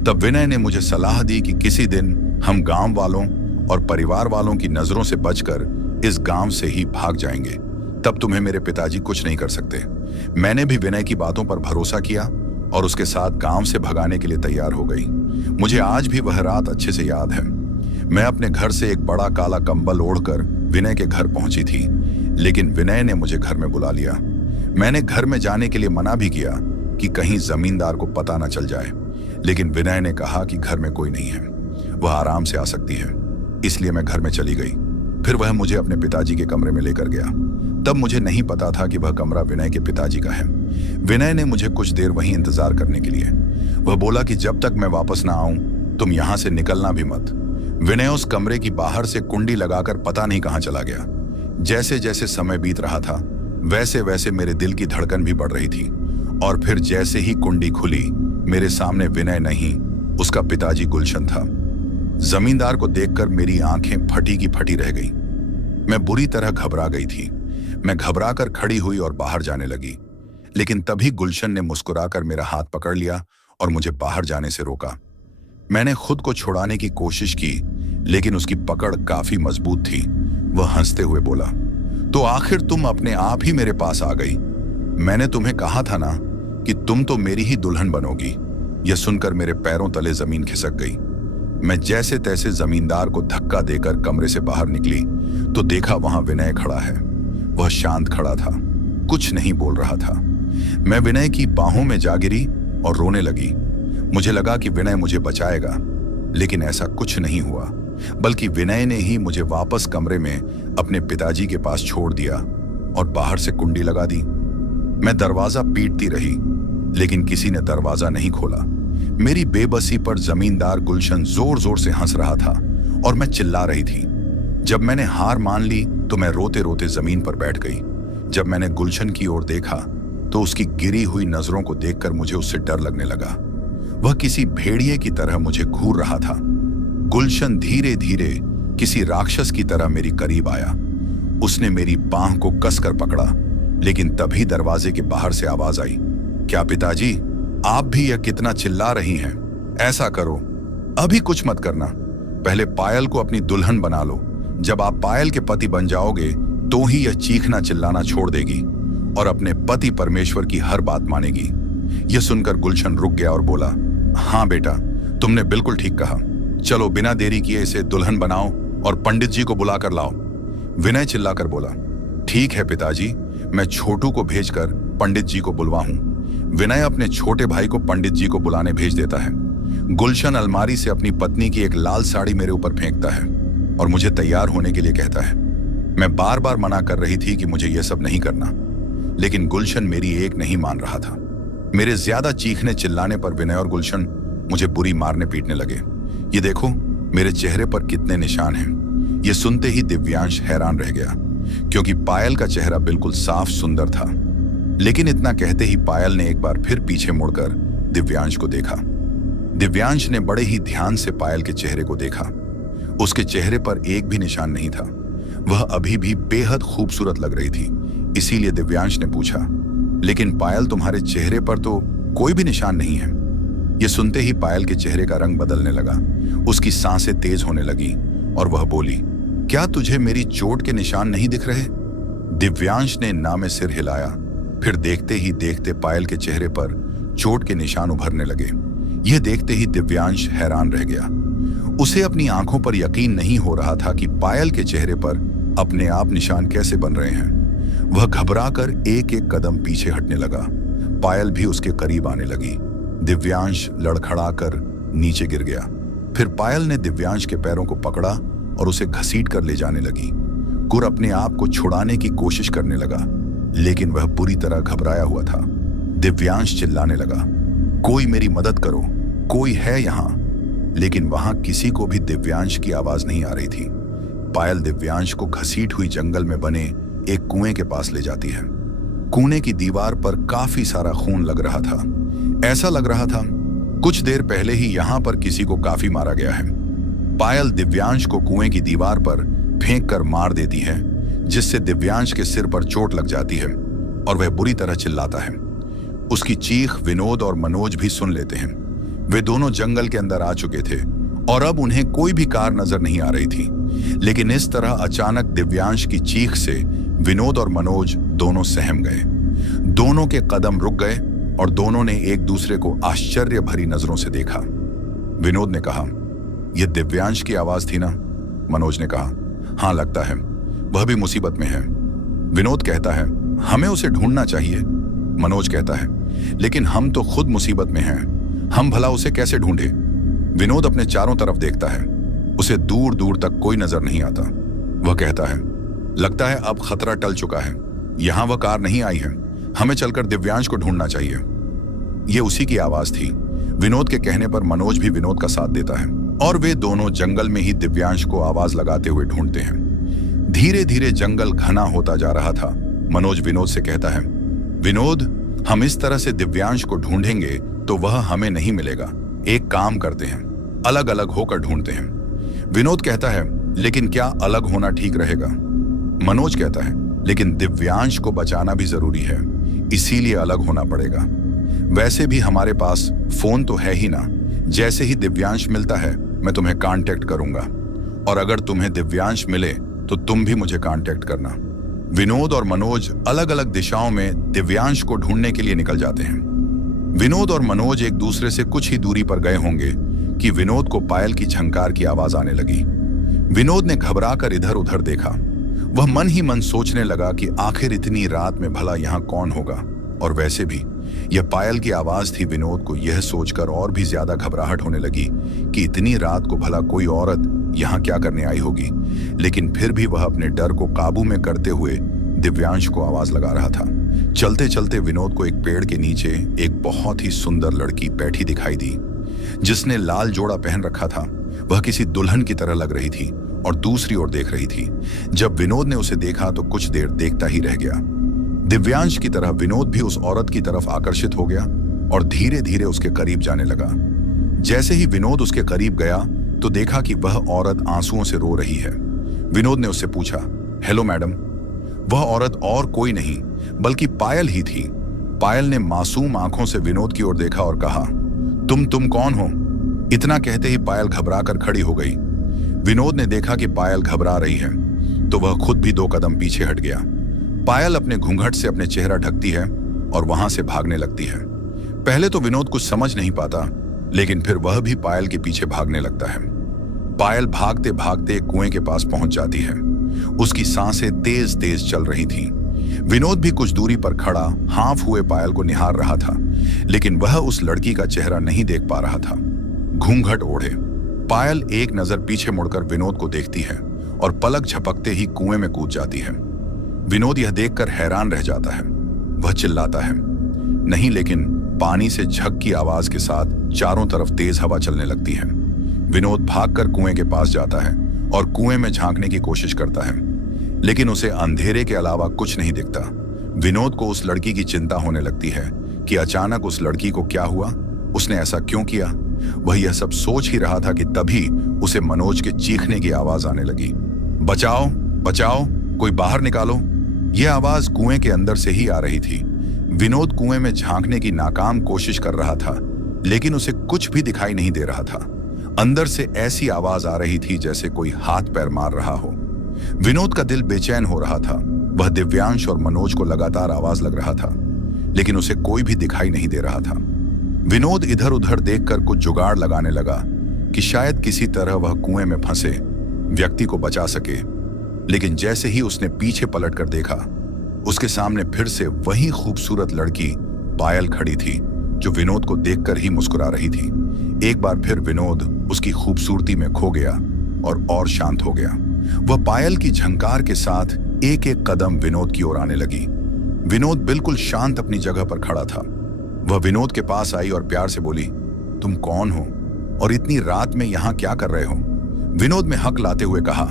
तब विनय ने मुझे सलाह दी कि किसी दिन हम गांव वालों और परिवार वालों की नजरों से बचकर इस गांव से ही भाग जाएंगे। तब तुम्हें मेरे पिताजी कुछ नहीं कर सकते। मैंने भी विनय की बातों पर भरोसा किया और उसके साथ गांव से भगाने के लिए तैयार हो गई। मुझे आज भी वह रात अच्छे से याद है। मैं अपने घर से एक बड़ा काला कंबल ओढ़कर विनय के घर पहुंची थी, लेकिन विनय ने मुझे घर में बुला लिया। मैंने घर में जाने के लिए मना भी किया कि कहीं जमींदार को पता न चल जाए, लेकिन विनय ने कहा कि घर में कोई नहीं है, वह आराम से आ सकती है। इसलिए मैं घर में चली गई। फिर वह मुझे अपने पिताजी के कमरे में लेकर गया। तब मुझे नहीं पता था कि वह कमरा विनय के पिताजी का है। विनय ने मुझे कुछ देर वहीं इंतजार करने के लिए। वह बोला कि जब तक मैं वापस ना आऊं, तुम यहां से निकलना भी मत। विनय उस कमरे की बाहर से कुंडी लगाकर पता नहीं कहां चला गया। जैसे जैसे समय बीत रहा था, वैसे वैसे मेरे दिल की धड़कन भी बढ़ रही थी। और फिर जैसे ही कुंडी खुली, मेरे सामने विनय नहीं, उसका पिताजी गुलशन था। जमींदार को देखकर मेरी आंखें फटी की फटी रह गई। मैं बुरी तरह घबरा गई थी। मैं घबराकर खड़ी हुई और बाहर जाने लगी, लेकिन तभी गुलशन ने मुस्कुराकर मेरा हाथ पकड़ लिया और मुझे बाहर जाने से रोका। मैंने खुद को छुड़ाने की कोशिश की, लेकिन उसकी पकड़ काफी मजबूत थी। वह हंसते हुए बोला, तो आखिर तुम अपने आप ही मेरे पास आ गई। मैंने तुम्हें कहा था ना कि तुम तो मेरी ही दुल्हन बनोगी। यह सुनकर मेरे पैरों तले जमीन खिसक गई। मैं जैसे तैसे जमींदार को धक्का देकर कमरे से बाहर निकली तो देखा वहां विनय खड़ा है। वह शांत खड़ा था, कुछ नहीं बोल रहा था। मैं विनय की बाहों में जा गिरी और रोने लगी। मुझे लगा कि विनय मुझे बचाएगा, लेकिन ऐसा कुछ नहीं हुआ, बल्कि विनय ने ही मुझे वापस कमरे में अपने पिताजी के पास छोड़ दिया और बाहर से कुंडी लगा दी। मैं दरवाजा पीटती रही, लेकिन किसी ने दरवाजा नहीं खोला। मेरी बेबसी पर जमींदार गुलशन जोर जोर से हंस रहा था और मैं चिल्ला रही थी। जब मैंने हार मान ली तो मैं रोते रोते जमीन पर बैठ गई। जब मैंने गुलशन की ओर देखा तो उसकी गिरी हुई नजरों को देखकर मुझे उससे डर लगने लगा। वह किसी भेड़िए की तरह मुझे घूर रहा था। गुलशन धीरे धीरे किसी राक्षस की तरह मेरी करीब आया। उसने मेरी बांह को कसकर पकड़ा, लेकिन तभी दरवाजे के बाहर से आवाज आई, क्या पिताजी, आप भी यह कितना चिल्ला रही हैं? ऐसा करो, अभी कुछ मत करना, पहले पायल को अपनी दुल्हन बना लो। जब आप पायल के पति बन जाओगे तो ही यह चीखना चिल्लाना छोड़ देगी और अपने पति परमेश्वर की हर बात मानेगी। यह सुनकर गुलशन रुक गया और बोला, हाँ बेटा, तुमने बिल्कुल ठीक कहा। चलो बिना देरी किए इसे दुल्हन बनाओ और पंडित जी को बुला कर लाओ। विनय चिल्लाकर बोला, ठीक है पिताजी, मैं छोटू को भेजकर पंडित जी को बुलवाऊं। विनय अपने छोटे भाई को पंडित जी को बुलाने भेज देता है। गुलशन अलमारी से अपनी पत्नी की एक लाल साड़ी मेरे ऊपर फेंकता है और मुझे तैयार होने के लिए कहता है। मैं बार बार मना कर रही थी कि मुझे यह सब नहीं करना, लेकिन गुलशन मेरी एक नहीं मान रहा था। मेरे ज्यादा चीखने चिल्लाने पर विनय और गुलशन मुझे बुरी मारने पीटने लगे। ये देखो मेरे चेहरे पर कितने निशान हैं। ये सुनते ही दिव्यांश हैरान रह गया, क्योंकि पायल का चेहरा बिल्कुल साफ सुंदर था। लेकिन इतना कहते ही पायल ने एक बार फिर पीछे मुड़कर दिव्यांश को देखा। दिव्यांश ने बड़े ही ध्यान से पायल के चेहरे को देखा। उसके चेहरे पर एक भी निशान नहीं था। वह अभी भी बेहद खूबसूरत लग रही थी। इसीलिए दिव्यांश ने पूछा, लेकिन पायल, तुम्हारे चेहरे पर तो कोई भी निशान नहीं है। यह सुनते ही पायल के चेहरे का रंग बदलने लगा। उसकी सांसें तेज होने लगी और वह बोली, क्या तुझे मेरी चोट के निशान नहीं दिख रहे? दिव्यांश ने ना में सिर हिलाया। फिर देखते ही देखते पायल के चेहरे पर चोट के निशान उभरने लगे। यह देखते ही दिव्यांश हैरान रह गया। उसे अपनी आंखों पर यकीन नहीं हो रहा था कि पायल के चेहरे पर अपने आप निशान कैसे बन रहे हैं। वह घबराकर एक एक कदम पीछे हटने लगा। पायल भी उसके करीब आने लगी। दिव्यांश लड़खड़ाकर नीचे गिर गया। फिर पायल ने दिव्यांश के पैरों को पकड़ा और उसे घसीट कर ले जाने लगी। गुर अपने आप को छुड़ाने की कोशिश करने लगा, लेकिन वह पूरी तरह घबराया हुआ था। दिव्यांश चिल्लाने लगा, कोई मेरी मदद करो, कोई है यहाँ। लेकिन वहां किसी को भी दिव्यांश की आवाज नहीं आ रही थी। पायल दिव्यांश को घसीट हुई जंगल में बने एक कुएं के पास ले जाती है। कुएं की दीवार पर काफी सारा खून लग रहा था। ऐसा लग रहा था कुछ देर पहले ही यहाँ पर किसी को काफी मारा गया है। पायल दिव्यांश को कुएं की दीवार पर फेंक कर मार देती है, जिससे दिव्यांश के सिर पर चोट लग जाती है और वह बुरी तरह चिल्लाता है। उसकी चीख विनोद और मनोज भी सुन लेते हैं। वे दोनों जंगल के अंदर आ चुके थे और अब उन्हें कोई भी कार नजर नहीं आ रही थी। लेकिन इस तरह अचानक दिव्यांश की चीख से विनोद और मनोज दोनों सहम गए। दोनों के कदम रुक गए और दोनों ने एक दूसरे को आश्चर्य भरी नजरों से देखा। विनोद ने कहा, यह दिव्यांश की आवाज थी ना? मनोज ने कहा, हाँ लगता है, वह भी मुसीबत में है। विनोद कहता है, हमें उसे ढूंढना चाहिए। मनोज कहता है, लेकिन हम तो खुद मुसीबत में हैं, हम भला उसे कैसे ढूंढे? विनोद अपने चारों तरफ देखता है, उसे दूर दूर तक कोई नजर नहीं आता। वह कहता है, लगता है अब खतरा टल चुका है, यहां वह कार नहीं आई है, हमें चलकर दिव्यांश को ढूंढना चाहिए। यह उसी की आवाज थी। विनोद के कहने पर मनोज भी विनोद का साथ देता है और वे दोनों जंगल में ही दिव्यांश को आवाज लगाते हुए ढूंढते हैं। धीरे धीरे जंगल घना होता जा रहा था। मनोज विनोद से कहता है, विनोद, हम इस तरह से दिव्यांश को ढूंढेंगे तो वह हमें नहीं मिलेगा। एक काम करते हैं, अलग अलग होकर ढूंढते हैं। विनोद कहता है, लेकिन क्या अलग होना ठीक रहेगा? मनोज कहता है, लेकिन दिव्यांश को बचाना भी जरूरी है, इसीलिए अलग होना पड़ेगा। वैसे भी हमारे पास फोन तो है ही ना। जैसे ही दिव्यांश मिलता है मैं तुम्हें कांटेक्ट करूंगा, और अगर तुम्हें दिव्यांश मिले तो तुम भी मुझे कांटेक्ट करना। विनोद और मनोज अलग अलग दिशाओं में दिव्यांश को ढूंढने के लिए निकल जाते हैं। विनोद और मनोज एक दूसरे से कुछ ही दूरी पर गए होंगे कि विनोद को पायल की झंकार की आवाज आने लगी। विनोद ने घबराकर इधर उधर देखा। वह मन ही मन सोचने लगा कि आखिर इतनी रात में भला यहाँ कौन होगा, और वैसे भी यह पायल की आवाज थी। विनोद को यह सोचकर और भी ज्यादा घबराहट होने लगी कि इतनी रात को भला कोई औरत यहाँ क्या करने आई होगी। लेकिन फिर भी वह अपने डर को काबू में करते हुए दिव्यांश को आवाज लगा रहा था। चलते चलते विनोद को एक पेड़ के नीचे एक बहुत ही सुंदर लड़की बैठी दिखाई दी, जिसने लाल जोड़ा पहन रखा था। वह किसी दुल्हन की तरह लग रही थी और दूसरी ओर देख रही थी। जब विनोद ने उसे देखा तो कुछ देर देखता ही रह गया। दिव्यांश की तरह विनोद भी उस औरत की तरफ आकर्षित हो गया और धीरे धीरे उसके करीब जाने लगा। जैसे ही विनोद उसके करीब गया तो देखा कि वह औरत आंसुओं से रो रही है। विनोद ने उससे पूछा, हेलो मैडम। वह औरत और कोई नहीं बल्कि पायल ही थी। पायल ने मासूम आंखों से विनोद की ओर देखा और कहा, तुम कौन हो? इतना कहते ही पायल घबराकर खड़ी हो गई। विनोद ने देखा कि पायल घबरा रही है तो वह खुद भी 2 कदम पीछे हट गया। पायल अपने घूंघट से अपने चेहरा ढकती है और वहां से भागने लगती है। पहले तो विनोद कुछ समझ नहीं पाता, लेकिन फिर वह भी पायल के पीछे भागने लगता है। पायल भागते भागते कुएं के पास पहुंच जाती है। उसकी सांसें तेज तेज चल रही थीं। विनोद भी कुछ दूरी पर खड़ा हाफ हुए पायल को निहार रहा था, लेकिन वह उस लड़की का चेहरा नहीं देख पा रहा था। घूंघट ओढ़े पायल एक नजर पीछे मुड़कर विनोद को देखती है और पलक झपकते ही कुएं में कूद जाती है। विनोद यह देखकर हैरान रह जाता है। वह चिल्लाता है, नहीं, लेकिन पानी से झक की आवाज के साथ चारों तरफ तेज हवा चलने लगती है। विनोद भागकर कुएं के पास जाता है और कुएं में झांकने की कोशिश करता है, लेकिन उसे अंधेरे के अलावा कुछ नहीं दिखता। विनोद को उस लड़की की चिंता होने लगती है कि अचानक उस लड़की को क्या हुआ, उसने ऐसा क्यों किया। वह यह सब सोच ही रहा था कि तभी उसे मनोज के चीखने की आवाज आने लगी। बचाओ बचाओ, कोई बाहर निकालो। यह आवाज कुएं के अंदर से ही आ रही थी। विनोद कुएं में झांकने की नाकाम कोशिश कर रहा था, लेकिन उसे कुछ भी दिखाई नहीं दे रहा था। अंदर से ऐसी आवाज आ रही थी जैसे कोई हाथ पैर मार रहा हो। विनोद का दिल बेचैन हो रहा था। वह दिव्यांश और मनोज को लगातार आवाज लग रहा था, लेकिन उसे कोई भी दिखाई नहीं दे रहा था। विनोद इधर उधर देखकर कुछ जुगाड़ लगाने लगा कि शायद किसी तरह वह कुएं में फंसे व्यक्ति को बचा सके। लेकिन जैसे ही उसने पीछे पलटकर देखा, उसके सामने फिर से वही खूबसूरत लड़की पायल खड़ी थी, जो विनोद को देखकर ही मुस्कुरा रही थी। एक बार फिर विनोद उसकी खूबसूरती में खो गया और शांत हो गया। वह पायल की झंकार के साथ एक एक कदम विनोद की ओर आने लगी। विनोद बिल्कुल शांत अपनी जगह पर खड़ा था। वह विनोद के पास आई और प्यार से बोली, तुम कौन हो और इतनी रात में यहाँ क्या कर रहे हो? विनोद में हक लाते हुए कहा,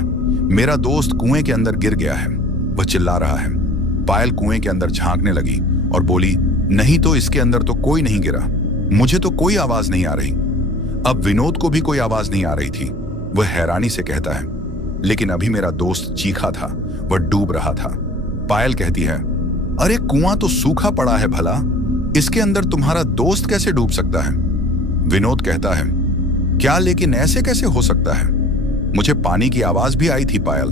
मेरा दोस्त कुएं के अंदर गिर गया है। वह चिल्ला रहा है। पायल कुएं के अंदर झांकने लगी और बोली, नहीं तो इसके अंदर तो कोई नहीं गिरा, मुझे तो कोई आवाज नहीं आ रही। अब विनोद को भी कोई आवाज नहीं आ रही थी। वह हैरानी से कहता है, लेकिन अभी मेरा दोस्त चीखा था, वह डूब रहा था। पायल कहती है, अरे कुआं तो सूखा पड़ा है भला, इसके अंदर तुम्हारा दोस्त कैसे डूब सकता है? विनोद कहता है, क्या लेकिन ऐसे कैसे हो सकता है? मुझे पानी की आवाज भी आई थी। पायल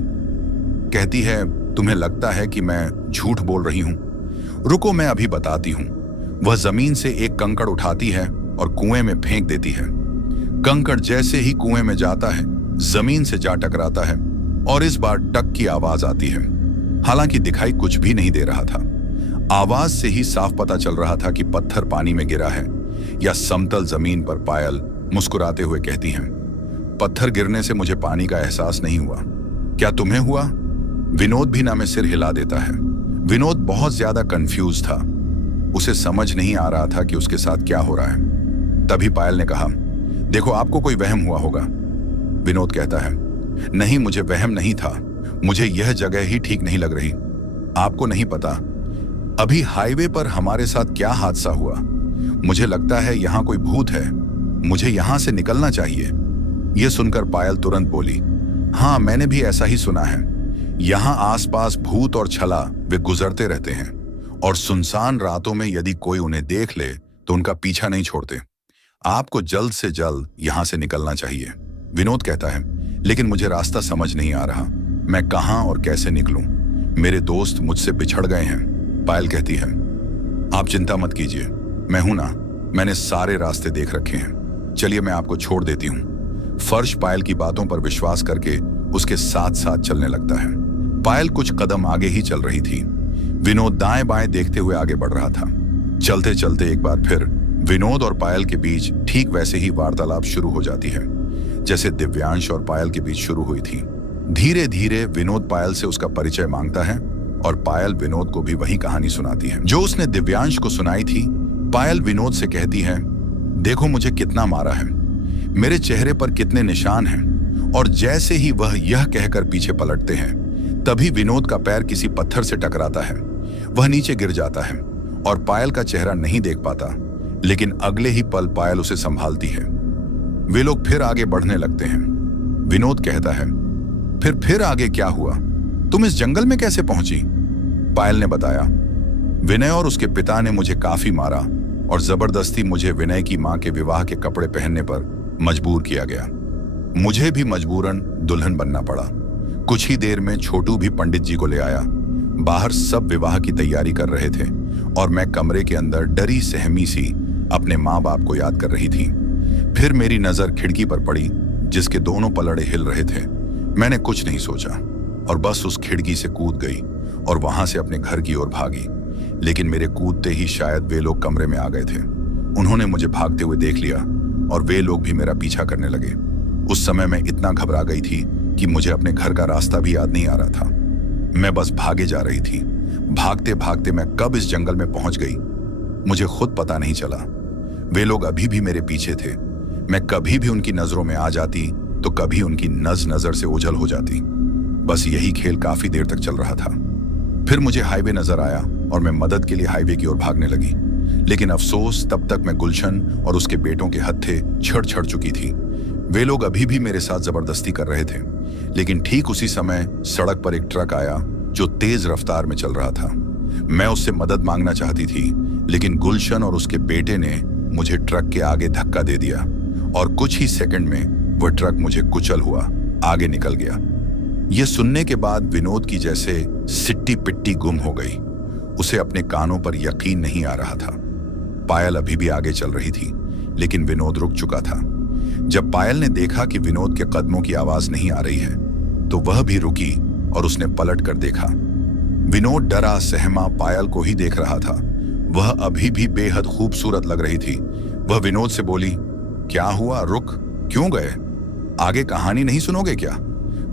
कहती है, तुम्हें लगता है कि मैं झूठ बोल रही हूं? रुको, मैं अभी बताती हूं। वह जमीन से एक कंकड़ उठाती है और कुएं में फेंक देती है। कंकड़ जैसे ही कुएं में जाता है, जमीन से जा टकराता है और इस बार टक की आवाज आती है। हालांकि दिखाई कुछ भी नहीं दे रहा था। आवाज से ही साफ पता चल रहा था कि पत्थर पानी में गिरा है या समतल जमीन पर। पायल मुस्कुराते हुए कहती हैं, पत्थर गिरने से मुझे पानी का एहसास नहीं हुआ, क्या तुम्हें हुआ? विनोद भी ना में सिर हिला देता है। विनोद बहुत ज्यादा कंफ्यूज था। उसे समझ नहीं आ रहा था कि उसके साथ क्या हो रहा है। तभी पायल ने कहा, देखो, आपको कोई वहम हुआ होगा। विनोद कहता है, नहीं, मुझे वहम नहीं था, मुझे यह जगह ही ठीक नहीं लग रही। आपको नहीं पता अभी हाईवे पर हमारे साथ क्या हादसा हुआ। मुझे लगता है यहाँ कोई भूत है, मुझे यहाँ से निकलना चाहिए। यह सुनकर पायल तुरंत बोली, हाँ, मैंने भी ऐसा ही सुना है। यहाँ आसपास भूत और छला वे गुजरते रहते हैं और सुनसान रातों में यदि कोई उन्हें देख ले तो उनका पीछा नहीं छोड़ते। आपको जल्द से जल्द यहां से निकलना चाहिए। विनोद कहता है, लेकिन मुझे रास्ता समझ नहीं आ रहा। मैं कहां और कैसे निकलूं? मेरे दोस्त मुझसे बिछड़ गए हैं। पायल कहती है, आप चिंता मत कीजिए, मैं हूं ना, मैंने सारे रास्ते देख रखे हैं। चलिए मैं आपको छोड़ देती हूं। फर्श पायल की बातों पर विश्वास करके उसके साथ साथ चलने लगता है। पायल कुछ कदम आगे ही चल रही थी। विनोद दाएं बाएं देखते हुए आगे बढ़ रहा था। चलते चलते एक बार फिर विनोद और पायल के बीच ठीक वैसे ही वार्तालाप शुरू हो जाती है जैसे दिव्यांश और पायल के बीच शुरू हुई थी। धीरे धीरे विनोद पायल से उसका परिचय मांगता है और पायल विनोद को भी वही कहानी सुनाती है जो उसने दिव्यांश को सुनाई थी। पायल विनोद से कहती है, देखो मुझे कितना मारा है, मेरे चेहरे पर कितने निशान हैं। और जैसे ही वह यह कहकर पीछे पलटते हैं तभी विनोद का पैर किसी पत्थर से टकराता है। वह नीचे गिर जाता है और पायल का चेहरा नहीं देख पाता, लेकिन अगले ही पल पायल उसे संभालती है। वे लोग फिर आगे बढ़ने लगते हैं। विनोद कहता है, फिर आगे क्या हुआ? तुम इस जंगल में कैसे पहुंची? पायल ने बताया, विनय और उसके पिता ने मुझे काफी मारा और जबरदस्ती मुझे विनय की मां के विवाह के कपड़े पहनने पर मजबूर किया गया। मुझे भी मजबूरन दुल्हन बनना पड़ा। कुछ ही देर में छोटू भी पंडित जी को ले आया। बाहर सब विवाह की तैयारी कर रहे थे और मैं कमरे के अंदर डरी सहमी सी अपने माँ बाप को याद कर रही थी। फिर मेरी नजर खिड़की पर पड़ी जिसके दोनों पलड़े हिल रहे थे। मैंने कुछ नहीं सोचा और बस उस खिड़की से कूद गई और वहां से अपने घर की ओर भागी। लेकिन मेरे कूदते ही शायद वे लोग कमरे में आ गए थे। उन्होंने मुझे भागते हुए देख लिया और वे लोग भी मेरा पीछा करने लगे। उस समय मैं इतना घबरा गई थी कि मुझे अपने घर का रास्ता भी याद नहीं आ रहा था। मैं बस भागे जा रही थी। भागते भागते मैं कब इस जंगल में पहुंच गई मुझे खुद पता नहीं चला। वे लोग अभी भी मेरे पीछे थे। मैं कभी भी उनकी नजरों में आ जाती तो कभी उनकी नजर से ओझल हो जाती। बस यही खेल काफी देर तक चल रहा था। फिर मुझे हाईवे नजर आया और मैं मदद के लिए हाईवे की ओर भागने लगी। लेकिन अफसोस तब तक मैं गुलशन और उसके बेटों के हत्थे छड़ चुकी थी। वे लोग अभी भी मेरे साथ जबरदस्ती कर रहे थे। लेकिन ठीक उसी समय सड़क पर एक ट्रक आया जो तेज रफ्तार में चल रहा था। मैं उससे मदद मांगना चाहती थी, लेकिन गुलशन और उसके बेटे ने मुझे ट्रक के आगे धक्का दे दिया और कुछ ही सेकंड में वह ट्रक मुझे कुचल हुआ आगे निकल गया। यह सुनने के बाद विनोद की जैसे सिट्टी पिट्टी गुम हो गई। उसे अपने कानों पर यकीन नहीं आ रहा था। पायल अभी भी आगे चल रही थी, लेकिन विनोद रुक चुका था। जब पायल ने देखा कि विनोद के कदमों की आवाज नहीं आ रही है तो वह भी रुकी और उसने पलट कर देखा। विनोद डरा सहमा पायल को ही देख रहा था। वह अभी भी बेहद खूबसूरत लग रही थी। वह विनोद से बोली, क्या हुआ, रुक क्यों गए? आगे कहानी नहीं सुनोगे क्या?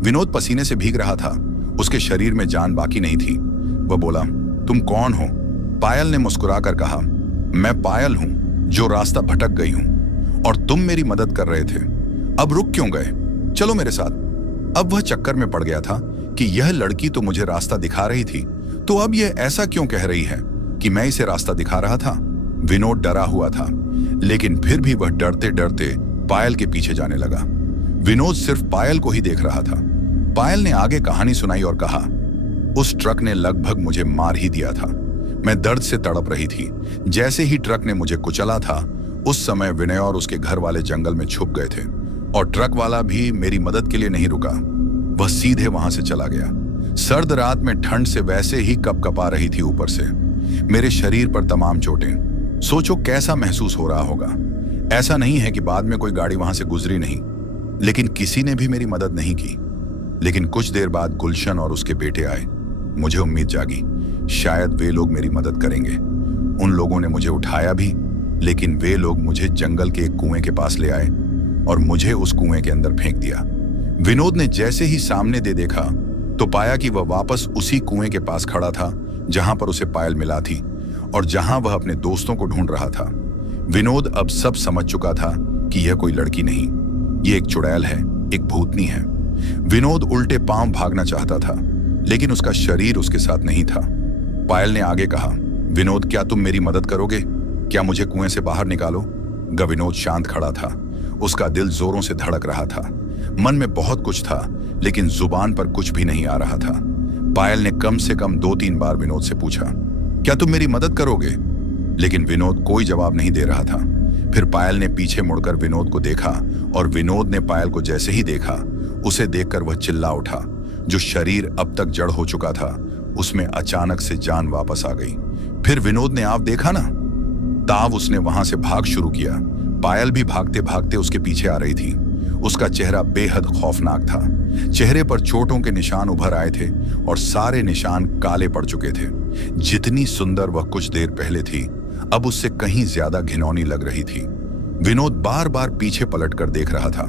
विनोद पसीने से भीग रहा था। उसके शरीर में जान बाकी नहीं थी। वह बोला, तुम कौन हो? पायल ने मुस्कुराकर कहा, मैं पायल हूं जो रास्ता भटक गई हूं और तुम मेरी मदद कर रहे थे। अब रुक क्यों गए? चलो मेरे साथ। अब वह चक्कर में पड़ गया था कि यह लड़की तो मुझे रास्ता दिखा रही थी, तो अब यह ऐसा क्यों कह रही है कि मैं इसे रास्ता दिखा रहा था? विनोद डरा हुआ था, लेकिन फिर भी वह डरते डरते पायल के पीछे जाने लगा। विनोद सिर्फ पायल को ही देख रहा था। पायल ने आगे कहानी सुनाई और कहा, उस ट्रक ने लगभग मुझे मार ही दिया था। मैं दर्द से तड़प रही थी। जैसे ही ट्रक ने मुझे कुचला था, उस समय विनय और उसके घर वाले जंगल में छुप गए थे और ट्रक वाला भी मेरी मदद के लिए नहीं रुका। वह सीधे वहां से चला गया। सर्द रात में ठंड से वैसे ही कपकपा रही थी ऊपर से। मेरे शरीर पर तमाम चोटें। सोचो कैसा महसूस हो रहा होगा। ऐसा नहीं है कि बाद में कोई गाड़ी वहां से गुजरी नहीं, लेकिन किसी ने भी मेरी मदद नहीं की। लेकिन कुछ देर बाद गुलशन और उसके बेटे आए। मुझे उम्मीद जागी, शायद वे लोग मेरी मदद करेंगे। उन लोगों ने मुझे उठाया भी, लेकिन वे लोग मुझे जंगल के एक कुएं के पास ले आए और मुझे उस कुएं के अंदर फेंक दिया। विनोद ने जैसे ही सामने दे देखा तो पाया कि वह वापस उसी कुएं के पास खड़ा था जहां पर उसे पायल मिला थी और जहां वह अपने दोस्तों को ढूंढ रहा था। विनोद अब सब समझ चुका था कि यह कोई लड़की नहीं, यह एक चुड़ैल है, एक भूतनी है। विनोद उल्टे पांव भागना चाहता था, लेकिन उसका शरीर उसके साथ नहीं था। पायल ने आगे कहा, विनोद क्या तुम मेरी मदद करोगे? क्या मुझे कुएं से बाहर निकालो? विनोद शांत खड़ा था। उसका दिल जोरों से धड़क रहा था। मन में बहुत कुछ था, लेकिन जुबान पर कुछ भी नहीं आ रहा था। पायल ने कम से कम 2-3 बार विनोद से पूछा, क्या तुम मेरी मदद करोगे? लेकिन विनोद कोई जवाब नहीं दे रहा था। फिर पायल ने पीछे मुड़कर विनोद को देखा और विनोद ने पायल को जैसे ही देखा, उसे देखकर वह चिल्ला उठा। जो शरीर अब तक जड़ हो चुका था, उसमें अचानक से जान वापस आ गई। फिर विनोद ने आप देखा ना, ताव उसने वहां से भाग शुरू किया। पायल भी भागते भागते उसके पीछे आ रही थी। उसका चेहरा बेहद खौफनाक था। चेहरे पर चोटों के निशान उभर आए थे और सारे निशान काले पड़ चुके थे। जितनी सुंदर वह कुछ देर पहले थी, अब उससे कहीं ज्यादा घिनौनी लग रही थी। विनोद बार बार पीछे पलटकर देख रहा था।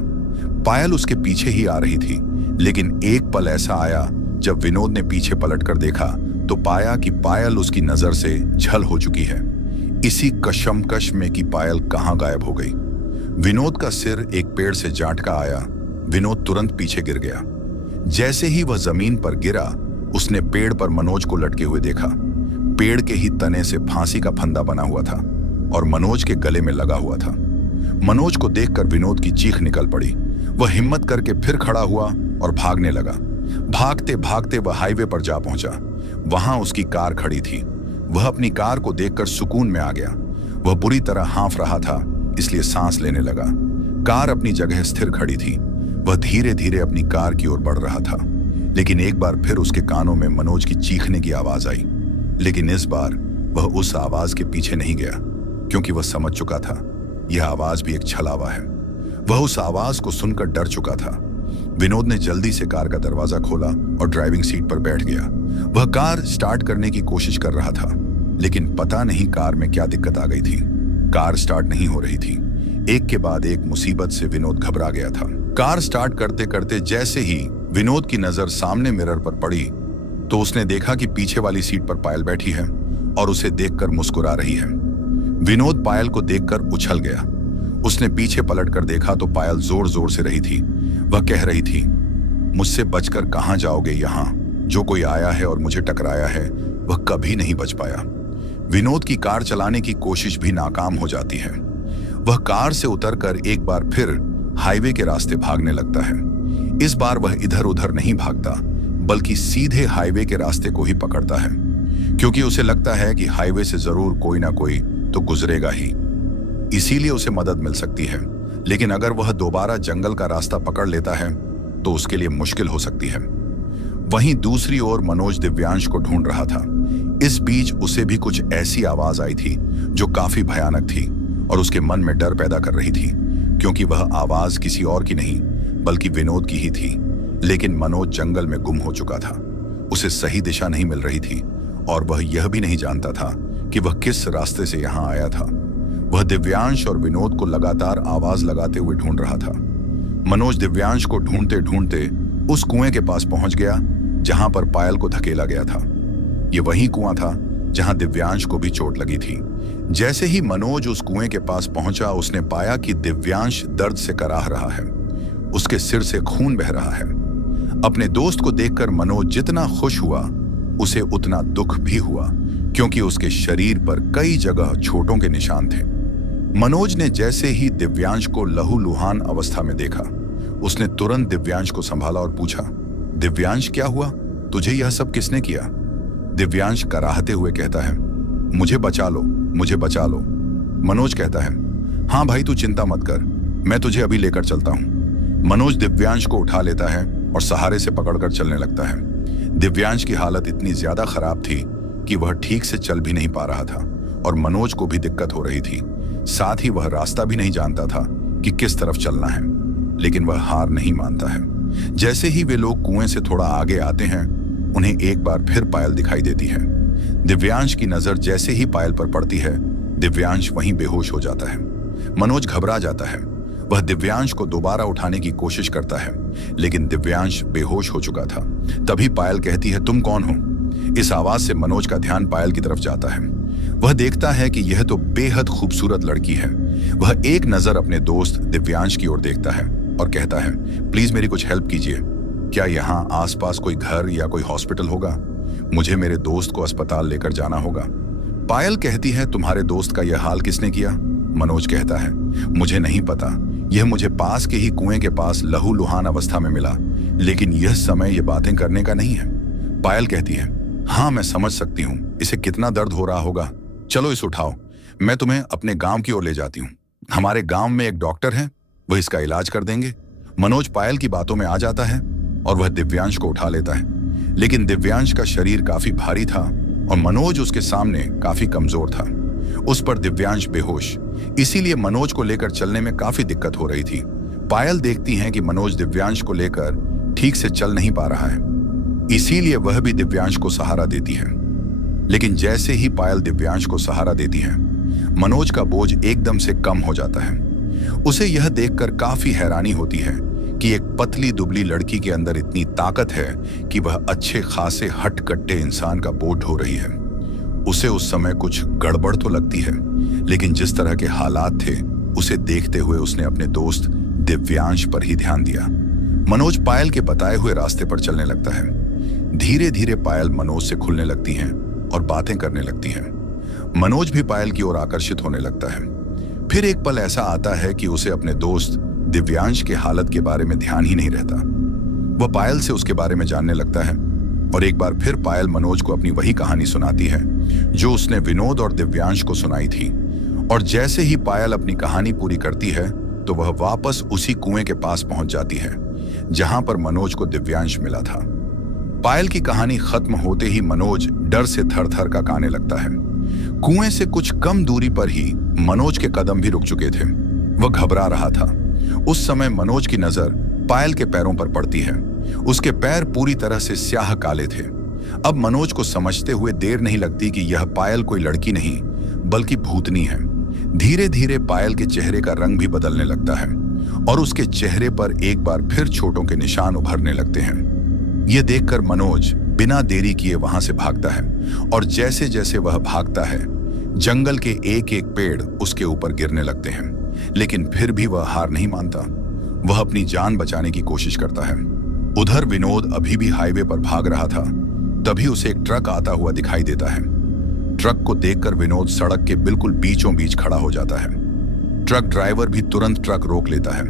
पायल उसके पीछे ही आ रही थी, लेकिन एक पल ऐसा आया जब विनोद ने पीछे पलटकर देखा तो पाया कि पायल उसकी नजर से झल हो चुकी है। इसी कशमकश में कि पायल कहां गायब हो गई। विनोद का सिर एक पेड़ से जा अटका आया। विनोद तुरंत पीछे गिर गया। जैसे ही वह जमीन पर गिरा, उसने पेड़ पर मनोज को लटके हुए देखा। पेड़ के ही तने से फांसी का फंदा बना हुआ था और मनोज के गले में लगा हुआ था। मनोज को देखकर विनोद की चीख निकल पड़ी। वह हिम्मत करके फिर खड़ा हुआ और भागने लगा। भागते भागते वह हाईवे पर जा पहुंचा। वहां उसकी कार खड़ी थी। वह अपनी कार को देखकर सुकून में आ गया। वह बुरी तरह हाँफ रहा था, इसलिए सांस लेने लगा। कार अपनी जगह स्थिर खड़ी थी। वह धीरे धीरे अपनी कार की ओर बढ़ रहा था, लेकिन एक बार फिर उसके कानों में मनोज की चीखने की आवाज आई। लेकिन इस बार वह उस आवाज के पीछे नहीं गया, क्योंकि वह समझ चुका था यह आवाज भी एक छलावा है। वह उस आवाज को सुनकर डर चुका था। विनोद ने जल्दी से कार का दरवाजा खोला और ड्राइविंग सीट पर बैठ गया। वह कार स्टार्ट करने की कोशिश कर रहा था, लेकिन पता नहीं कार में क्या दिक्कत आ गई थी। कार स्टार्ट नहीं हो रही थी। एक के बाद एक मुसीबत से विनोद घबरा गया था। कार स्टार्ट करते करते जैसे ही विनोद की नजर सामने मिरर पर पड़ी, तो उसने देखा कि पीछे वाली सीट पर पायल बैठी है और उसे देखकर मुस्कुरा रही है। विनोद पायल को देखकर उछल गया। उसने पीछे पलटकर देखा तो पायल जोर जोर से रही थी। वह कह रही थी, मुझसे बचकर कहां जाओगे? यहां जो कोई आया है और मुझे टकराया है, वह कभी नहीं बच पाया। विनोद की कार चलाने की कोशिश भी नाकाम हो जाती है। वह कार से उतरकर एक बार फिर हाईवे के रास्ते भागने लगता है। इस बार वह इधर उधर नहीं भागता, बल्कि सीधे हाईवे के रास्ते को ही पकड़ता है, क्योंकि उसे लगता है कि हाईवे से जरूर कोई ना कोई तो गुजरेगा ही, इसीलिए उसे मदद मिल सकती है। लेकिन अगर वह दोबारा जंगल का रास्ता पकड़ लेता है तो उसके लिए मुश्किल हो सकती है। वहीं दूसरी ओर मनोज दिव्यांश को ढूंढ रहा था। इस बीच उसे भी कुछ ऐसी आवाज आई थी जो काफी भयानक थी और उसके मन में डर पैदा कर रही थी, क्योंकि वह आवाज किसी और की नहीं बल्कि विनोद की ही थी। लेकिन मनोज जंगल में गुम हो चुका था। उसे सही दिशा नहीं मिल रही थी और वह यह भी नहीं जानता था कि वह किस रास्ते से यहाँ आया था। वह दिव्यांश और विनोद को लगातार आवाज लगाते हुए ढूंढ रहा था। मनोज दिव्यांश को ढूंढते ढूंढते उस कुएं के पास पहुंच गया जहां पर पायल को धकेला गया था। यह वही कुआं था जहां दिव्यांश को भी चोट लगी थी। जैसे ही मनोज उस कुएं के पास पहुंचा, उसने पाया कि दिव्यांश दर्द से कराह रहा है। उसके सिर से खून बह रहा है। अपने दोस्त को देखकर मनोज जितना खुश हुआ, उसे उतना दुख भी हुआ, क्योंकि उसके शरीर पर कई जगह चोटों के निशान थे। मनोज ने जैसे ही दिव्यांश को लहूलुहान अवस्था में देखा, उसने तुरंत दिव्यांश को संभाला और पूछा, दिव्यांश क्या हुआ? तुझे यह सब किसने किया? दिव्यांश कराहते हुए कहता है, मुझे बचा लो, मुझे बचा लो। मनोज कहता है, हाँ भाई तू चिंता मत कर, मैं तुझे अभी लेकर चलता हूँ। मनोज दिव्यांश को उठा लेता है और सहारे से पकड़कर चलने लगता है। दिव्यांश की हालत इतनी ज्यादा खराब थी कि वह ठीक से चल भी नहीं पा रहा था और मनोज को भी दिक्कत हो रही थी। साथ ही वह रास्ता भी नहीं जानता था कि किस तरफ चलना है, लेकिन वह हार नहीं मानता है। जैसे ही वे लोग कुएं से थोड़ा आगे आते हैं, उन्हें एक बार फिर पायल दिखाई देती है। दिव्यांश की नजर जैसे ही पायल पर पड़ती है, दिव्यांश वहीं बेहोश हो जाता है। मनोज घबरा जाता है। वह दिव्यांश को दोबारा उठाने की कोशिश करता है, लेकिन दिव्यांश बेहोश हो चुका था। तभी पायल कहती है, तुम कौन हो? इस आवाज से मनोज का ध्यान पायल की तरफ जाता है। वह देखता है कि यह तो बेहद खूबसूरत लड़की है। वह एक नजर अपने दोस्त दिव्यांश की ओर देखता है और कहता है, प्लीज मेरी कुछ हेल्प कीजिए। क्या यहाँ आसपास कोई घर या कोई हॉस्पिटल होगा? मुझे मेरे दोस्त को अस्पताल लेकर जाना होगा। पायल कहती है, तुम्हारे दोस्त का यह हाल किसने किया? मनोज कहता है, मुझे नहीं पता, यह मुझे पास के ही कुएं के पास लहूलुहान अवस्था में मिला, लेकिन यह समय यह बातें करने का नहीं है। पायल कहती है, हाँ मैं समझ सकती हूँ इसे कितना दर्द हो रहा होगा। चलो इसे उठाओ, मैं तुम्हें अपने गांव की ओर ले जाती हूँ। हमारे गांव में एक डॉक्टर है, वह इसका इलाज कर देंगे। मनोज पायल की बातों में आ जाता है और वह दिव्यांश को उठा लेता है। लेकिन दिव्यांश का शरीर काफी भारी था और मनोज उसके सामने काफी कमजोर था। उस पर दिव्यांश बेहोश, इसीलिए मनोज को लेकर चलने में काफी दिक्कत हो रही थी। पायल देखती हैं कि मनोज दिव्यांश को लेकर ठीक से चल नहीं पा रहा है, इसीलिए वह भी दिव्यांश को सहारा देती है। लेकिन जैसे ही पायल दिव्यांश को सहारा देती है, मनोज का बोझ एकदम से कम हो जाता है। उसे यह देखकर काफी हैरानी होती है कि एक पतली दुबली लड़की के अंदर इतनी ताकत है कि वह अच्छे खासे हट्टकट्टे इंसान का बोझ ढो रही है। उसे उस समय कुछ गड़बड़ तो लगती है, लेकिन जिस तरह के हालात थे उसे देखते हुए उसने अपने दोस्त दिव्यांश पर ही ध्यान दिया। मनोज पायल के बताए हुए रास्ते पर चलने लगता है। धीरे धीरे पायल मनोज से खुलने लगती हैं और बातें करने लगती हैं। मनोज भी पायल की ओर आकर्षित होने लगता है। फिर एक पल ऐसा आता है कि उसे अपने दोस्त दिव्यांश के हालत के बारे में ध्यान ही नहीं रहता। वह पायल से उसके बारे में जानने लगता है और एक बार फिर पायल मनोज को अपनी वही कहानी सुनाती है जो उसने विनोद और दिव्यांश को सुनाई थी। और जैसे ही पायल अपनी कहानी पूरी करती है तो वह वापस उसी कुएं के पास पहुंच जाती है जहां पर मनोज को दिव्यांश मिला था। पायल की कहानी खत्म होते ही मनोज डर से थर-थर का कांपने लगता है। कुएं से कुछ कम दूरी पर ही मनोज के कदम भी रुक चुके थे। वह घबरा रहा था। उस समय मनोज की नजर पायल के पैरों पर पड़ती है। उसके पैर पूरी तरह से स्याह काले थे। अब मनोज को समझते हुए देर नहीं लगती कि यह पायल कोई लड़की नहीं बल्कि भूतनी है। धीरे धीरे पायल के चेहरे का रंग भी बदलने लगता है और उसके चेहरे पर एक बार फिर चोटों के निशान उभरने लगते हैं। यह देखकर मनोज बिना देरी किए वहां से भागता है और जैसे जैसे वह भागता है जंगल के एक एक पेड़ उसके ऊपर गिरने लगते हैं। लेकिन फिर भी वह हार नहीं मानता। वह अपनी जान बचाने की कोशिश करता है। उधर विनोद अभी भी हाईवे पर भाग रहा था। तभी उसे एक ट्रक आता हुआ दिखाई देता है। ट्रक को देखकर विनोद सड़क के बिल्कुल बीचों बीच खड़ा हो जाता है। ट्रक ड्राइवर भी तुरंत ट्रक रोक लेता है।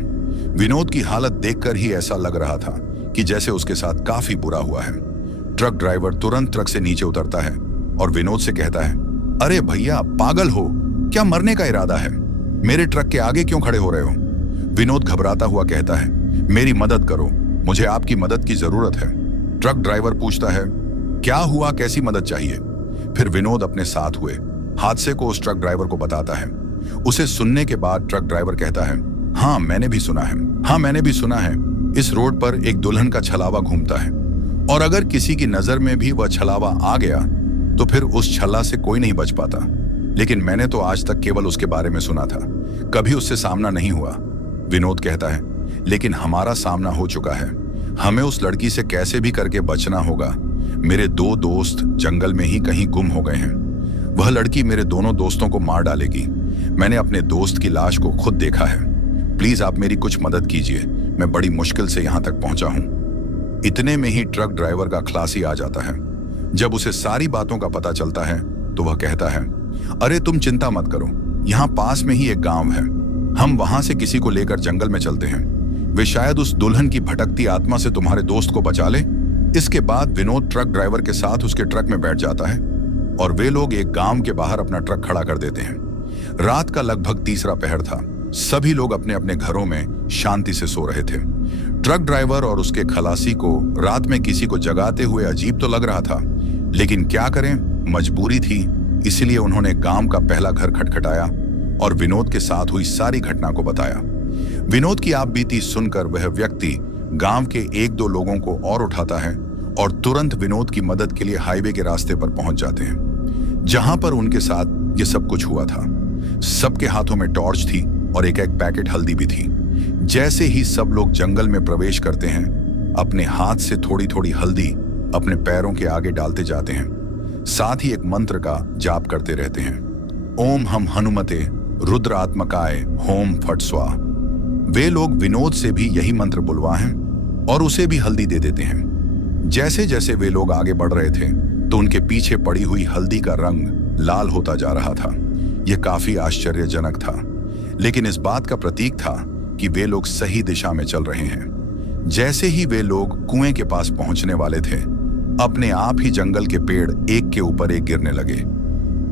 विनोद की हालत देखकर ही ऐसा लग रहा था कि जैसे उसके साथ काफी बुरा हुआ है। ट्रक ड्राइवर तुरंत ट्रक से नीचे उतरता है और विनोद से कहता है, अरे भैया पागल हो क्या, मरने का इरादा है? मेरे ट्रक के आगे क्यों खड़े हो रहे हो? विनोद घबराता हुआ कहता है, मेरी मदद करो, मुझे आपकी मदद की जरूरत है। ट्रक ड्राइवर पूछता है, क्या हुआ, कैसी मदद चाहिए? फिर विनोद अपने साथ हुए हादसे को उस ट्रक ड्राइवर को बताता है। उसे सुनने के बाद ट्रक ड्राइवर कहता है, हाँ मैंने भी सुना है, इस रोड पर एक दुल्हन का छलावा घूमता है और अगर किसी की नजर में भी वह छलावा आ गया तो फिर उस छल्ला से कोई नहीं बच पाता। लेकिन मैंने तो आज तक केवल उसके बारे में सुना था, कभी उससे सामना नहीं हुआ। विनोद कहता है, लेकिन हमारा सामना हो चुका है। हमें उस लड़की से कैसे भी करके बचना होगा। मेरे 2 दोस्त जंगल में ही कहीं गुम हो गए हैं। वह लड़की मेरे दोनों दोस्तों को मार डालेगी। मैंने अपने दोस्त की लाश को खुद देखा है। प्लीज आप मेरी कुछ मदद कीजिए, मैं बड़ी मुश्किल से यहां तक पहुंचा हूं। इतने में ही ट्रक ड्राइवर का खलासी आ जाता है। जब उसे सारी बातों का पता चलता है तो वह कहता है, अरे तुम चिंता मत करो, यहाँ पास में ही एक गांव है, हम वहां से किसी को लेकर जंगल में चलते हैं। वे शायद उस दुल्हन की भटकती आत्मा से तुम्हारे दोस्त को बचा ले। इसके बाद विनोद ट्रक ड्राइवर के साथ उसके ट्रक में बैठ जाता है और वे लोग एक गांव के बाहर अपना ट्रक खड़ा कर देते हैं। रात का लगभग 3रा पहर था। सभी लोग अपने अपने घरों में शांति से सो रहे थे। ट्रक ड्राइवर और उसके खलासी को रात में किसी को जगाते हुए अजीब तो लग रहा था, लेकिन क्या करें, मजबूरी थी। इसलिए उन्होंने गांव का पहला घर खटखटाया और विनोद के साथ हुई सारी घटना को बताया। विनोद की आपबीती सुनकर वह व्यक्ति गांव के 1-2 लोगों को और उठाता है और तुरंत विनोद की मदद के लिए हाईवे के रास्ते पर पहुंच जाते हैं, जहां पर उनके साथ ये सब कुछ हुआ था। सबके हाथों में टॉर्च थी और एक पैकेट हल्दी भी थी। जैसे ही सब लोग जंगल में प्रवेश करते हैं, अपने हाथ से थोड़ी थोड़ी हल्दी अपने पैरों के आगे डालते जाते हैं। साथ ही एक मंत्र का जाप करते रहते हैं, ओम हम हनुमते रुद्रात्मकाय होम फट स्वाहा। वे लोग विनोद से भी यही मंत्र बुलवाएं और उसे भी हल्दी दे देते हैं। जैसे जैसे वे लोग आगे बढ़ रहे थे तो उनके पीछे पड़ी हुई हल्दी का रंग लाल होता जा रहा था। यह काफी आश्चर्यजनक था, लेकिन इस बात का प्रतीक था कि वे लोग सही दिशा में चल रहे हैं। जैसे ही वे लोग कुएं के पास पहुंचने वाले थे, अपने आप ही जंगल के पेड़ एक के ऊपर एक गिरने लगे।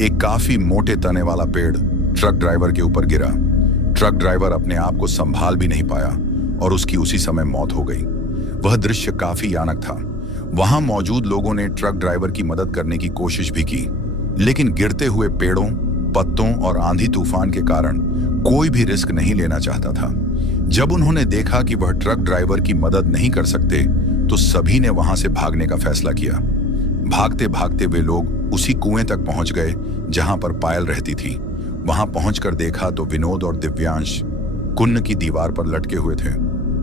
एक काफी मोटे तने वाला पेड़ ट्रक ड्राइवर के ऊपर गिरा। ट्रक ड्राइवर अपने आप को संभाल भी नहीं पाया और उसकी उसी समय मौत हो गई। वह दृश्य काफी यानक था। वहां मौजूद लोगों ने ट्रक ड्राइवर की मदद करने की कोशिश भी की, लेकिन गिरते हुए पेड़ों, पत्तों और आंधी तूफान के कारण कोई भी रिस्क नहीं लेना चाहता था। जब उन्होंने देखा कि वह ट्रक ड्राइवर की मदद नहीं कर सकते, तो सभी ने वहां से भागने का फैसला किया। भागते भागते वे लोग उसी कुएं तक पहुंच गए जहां पर पायल रहती थी। वहां पहुंचकर देखा तो विनोद और दिव्यांश कुन्न की दीवार पर लटके हुए थे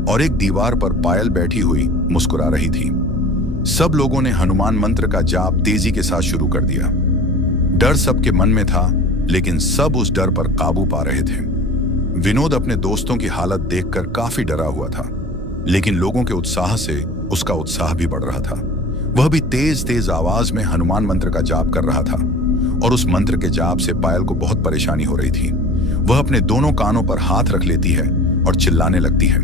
और एक दीवार पर पायल बैठी हुई मुस्कुरा रही थी। सब लोगों ने हनुमान मंत्र का जाप तेजी के साथ शुरू कर दिया। डर सबके मन में था, लेकिन सब उस डर पर काबू पा रहे थे। विनोद अपने दोस्तों की हालत देखकर काफी डरा हुआ था, लेकिन लोगों के उत्साह से उसका उत्साह भी बढ़ रहा था। वह भी तेज तेज आवाज में हनुमान मंत्र का जाप कर रहा था और उस मंत्र के जाप से पायल को बहुत परेशानी हो रही थी। वह अपने दोनों कानों पर हाथ रख लेती है और चिल्लाने लगती है,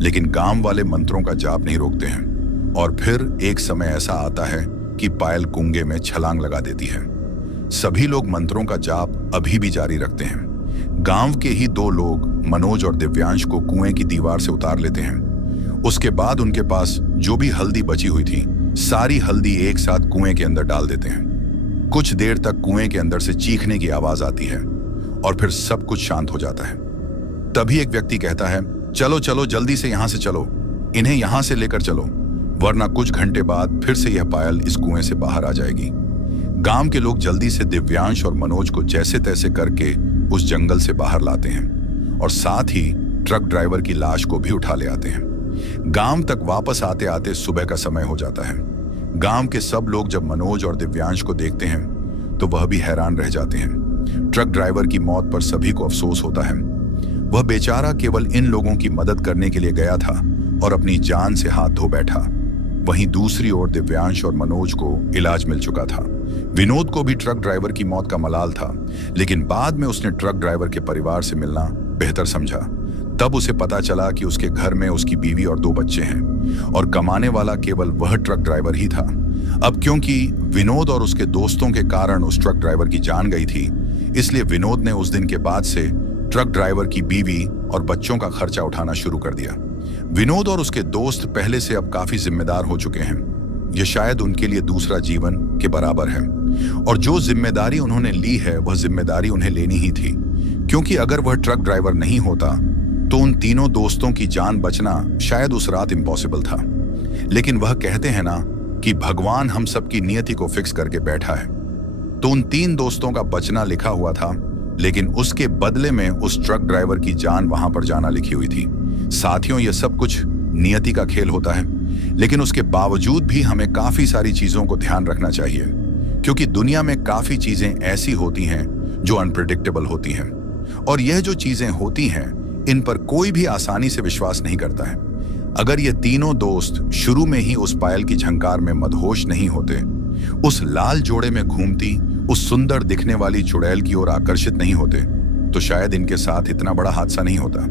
लेकिन गांव वाले मंत्रों का जाप नहीं रोकते हैं। और फिर एक समय ऐसा आता है कि पायल कुंगे में छलांग लगा देती है। सभी लोग मंत्रों का जाप अभी भी जारी रखते हैं। गांव के ही दो लोग, मनोज और दिव्यांश, को कुएं की दीवार से उतार लेते हैं। उसके बाद उनके पास जो भी हल्दी बची हुई थी, सारी हल्दी एक साथ कुएं के अंदर डाल देते हैं। कुछ देर तक कुएं के अंदर से चीखने की आवाज आती है और फिर सब कुछ शांत हो जाता है। तभी एक व्यक्ति कहता है, चलो चलो जल्दी से यहां से चलो, इन्हें यहां से लेकर चलो, वरना कुछ घंटे बाद फिर से यह पायल इस कुएं से बाहर आ जाएगी। गांव के लोग जल्दी से दिव्यांश और मनोज को जैसे तैसे करके उस जंगल से बाहर लाते हैं और साथ ही ट्रक ड्राइवर की लाश को भी उठा ले आते हैं। गांव तक वापस आते आते सुबह का समय हो जाता है। गांव के सब लोग जब मनोज और दिव्यांश को देखते हैं तो वह भी हैरान रह जाते हैं। ट्रक ड्राइवर की मौत पर सभी को अफसोस होता है। वह बेचारा केवल इन लोगों की मदद करने के लिए गया था और अपनी जान से हाथ धो बैठा। वहीं दूसरी ओर दिव्यांश और मनोज को इलाज मिल चुका था। विनोद को भी ट्रक ड्राइवर की मौत का मलाल था, लेकिन बाद में उसने ट्रक ड्राइवर के परिवार से मिलना बेहतर समझा। तब उसे पता चला कि उसके घर में उसकी बीवी और 2 बच्चे हैं और कमाने वाला केवल वह ट्रक ड्राइवर ही था। अब क्योंकि विनोद और उसके दोस्तों के कारण उस ट्रक ड्राइवर की जान गई थी, इसलिए विनोद ने उस दिन के बाद से ट्रक ड्राइवर की बीवी और बच्चों का खर्चा उठाना शुरू कर दिया। विनोद और उसके दोस्त पहले से अब काफी जिम्मेदार हो चुके हैं। यह शायद उनके लिए दूसरा जीवन के बराबर है और जो जिम्मेदारी उन्होंने ली है वह जिम्मेदारी उन्हें लेनी ही थी, क्योंकि अगर वह ट्रक ड्राइवर नहीं होता तो उन तीनों दोस्तों की जान बचना शायद उस रात इम्पॉसिबल था। लेकिन वह कहते हैं ना कि भगवान हम सबकी नियति को फिक्स करके बैठा है, तो उन 3 दोस्तों का बचना लिखा हुआ था, लेकिन उसके बदले में उस ट्रक ड्राइवर की जान वहां पर जाना लिखी हुई थी। साथियों, यह सब कुछ नियति का खेल होता है, लेकिन उसके बावजूद भी हमें काफी सारी चीजों को ध्यान रखना चाहिए, क्योंकि दुनिया में काफी चीजें ऐसी होती हैं जो अनप्रिडिक्टेबल होती हैं, और यह जो चीजें होती हैं इन पर कोई भी आसानी से विश्वास नहीं करता है। अगर ये तीनों दोस्त शुरू में ही उस पायल की झंकार में मदहोश नहीं होते, उस लाल जोड़े में घूमती उस सुंदर दिखने वाली चुड़ैल की ओर आकर्षित नहीं होते, तो शायद इनके साथ इतना बड़ा हादसा नहीं होता।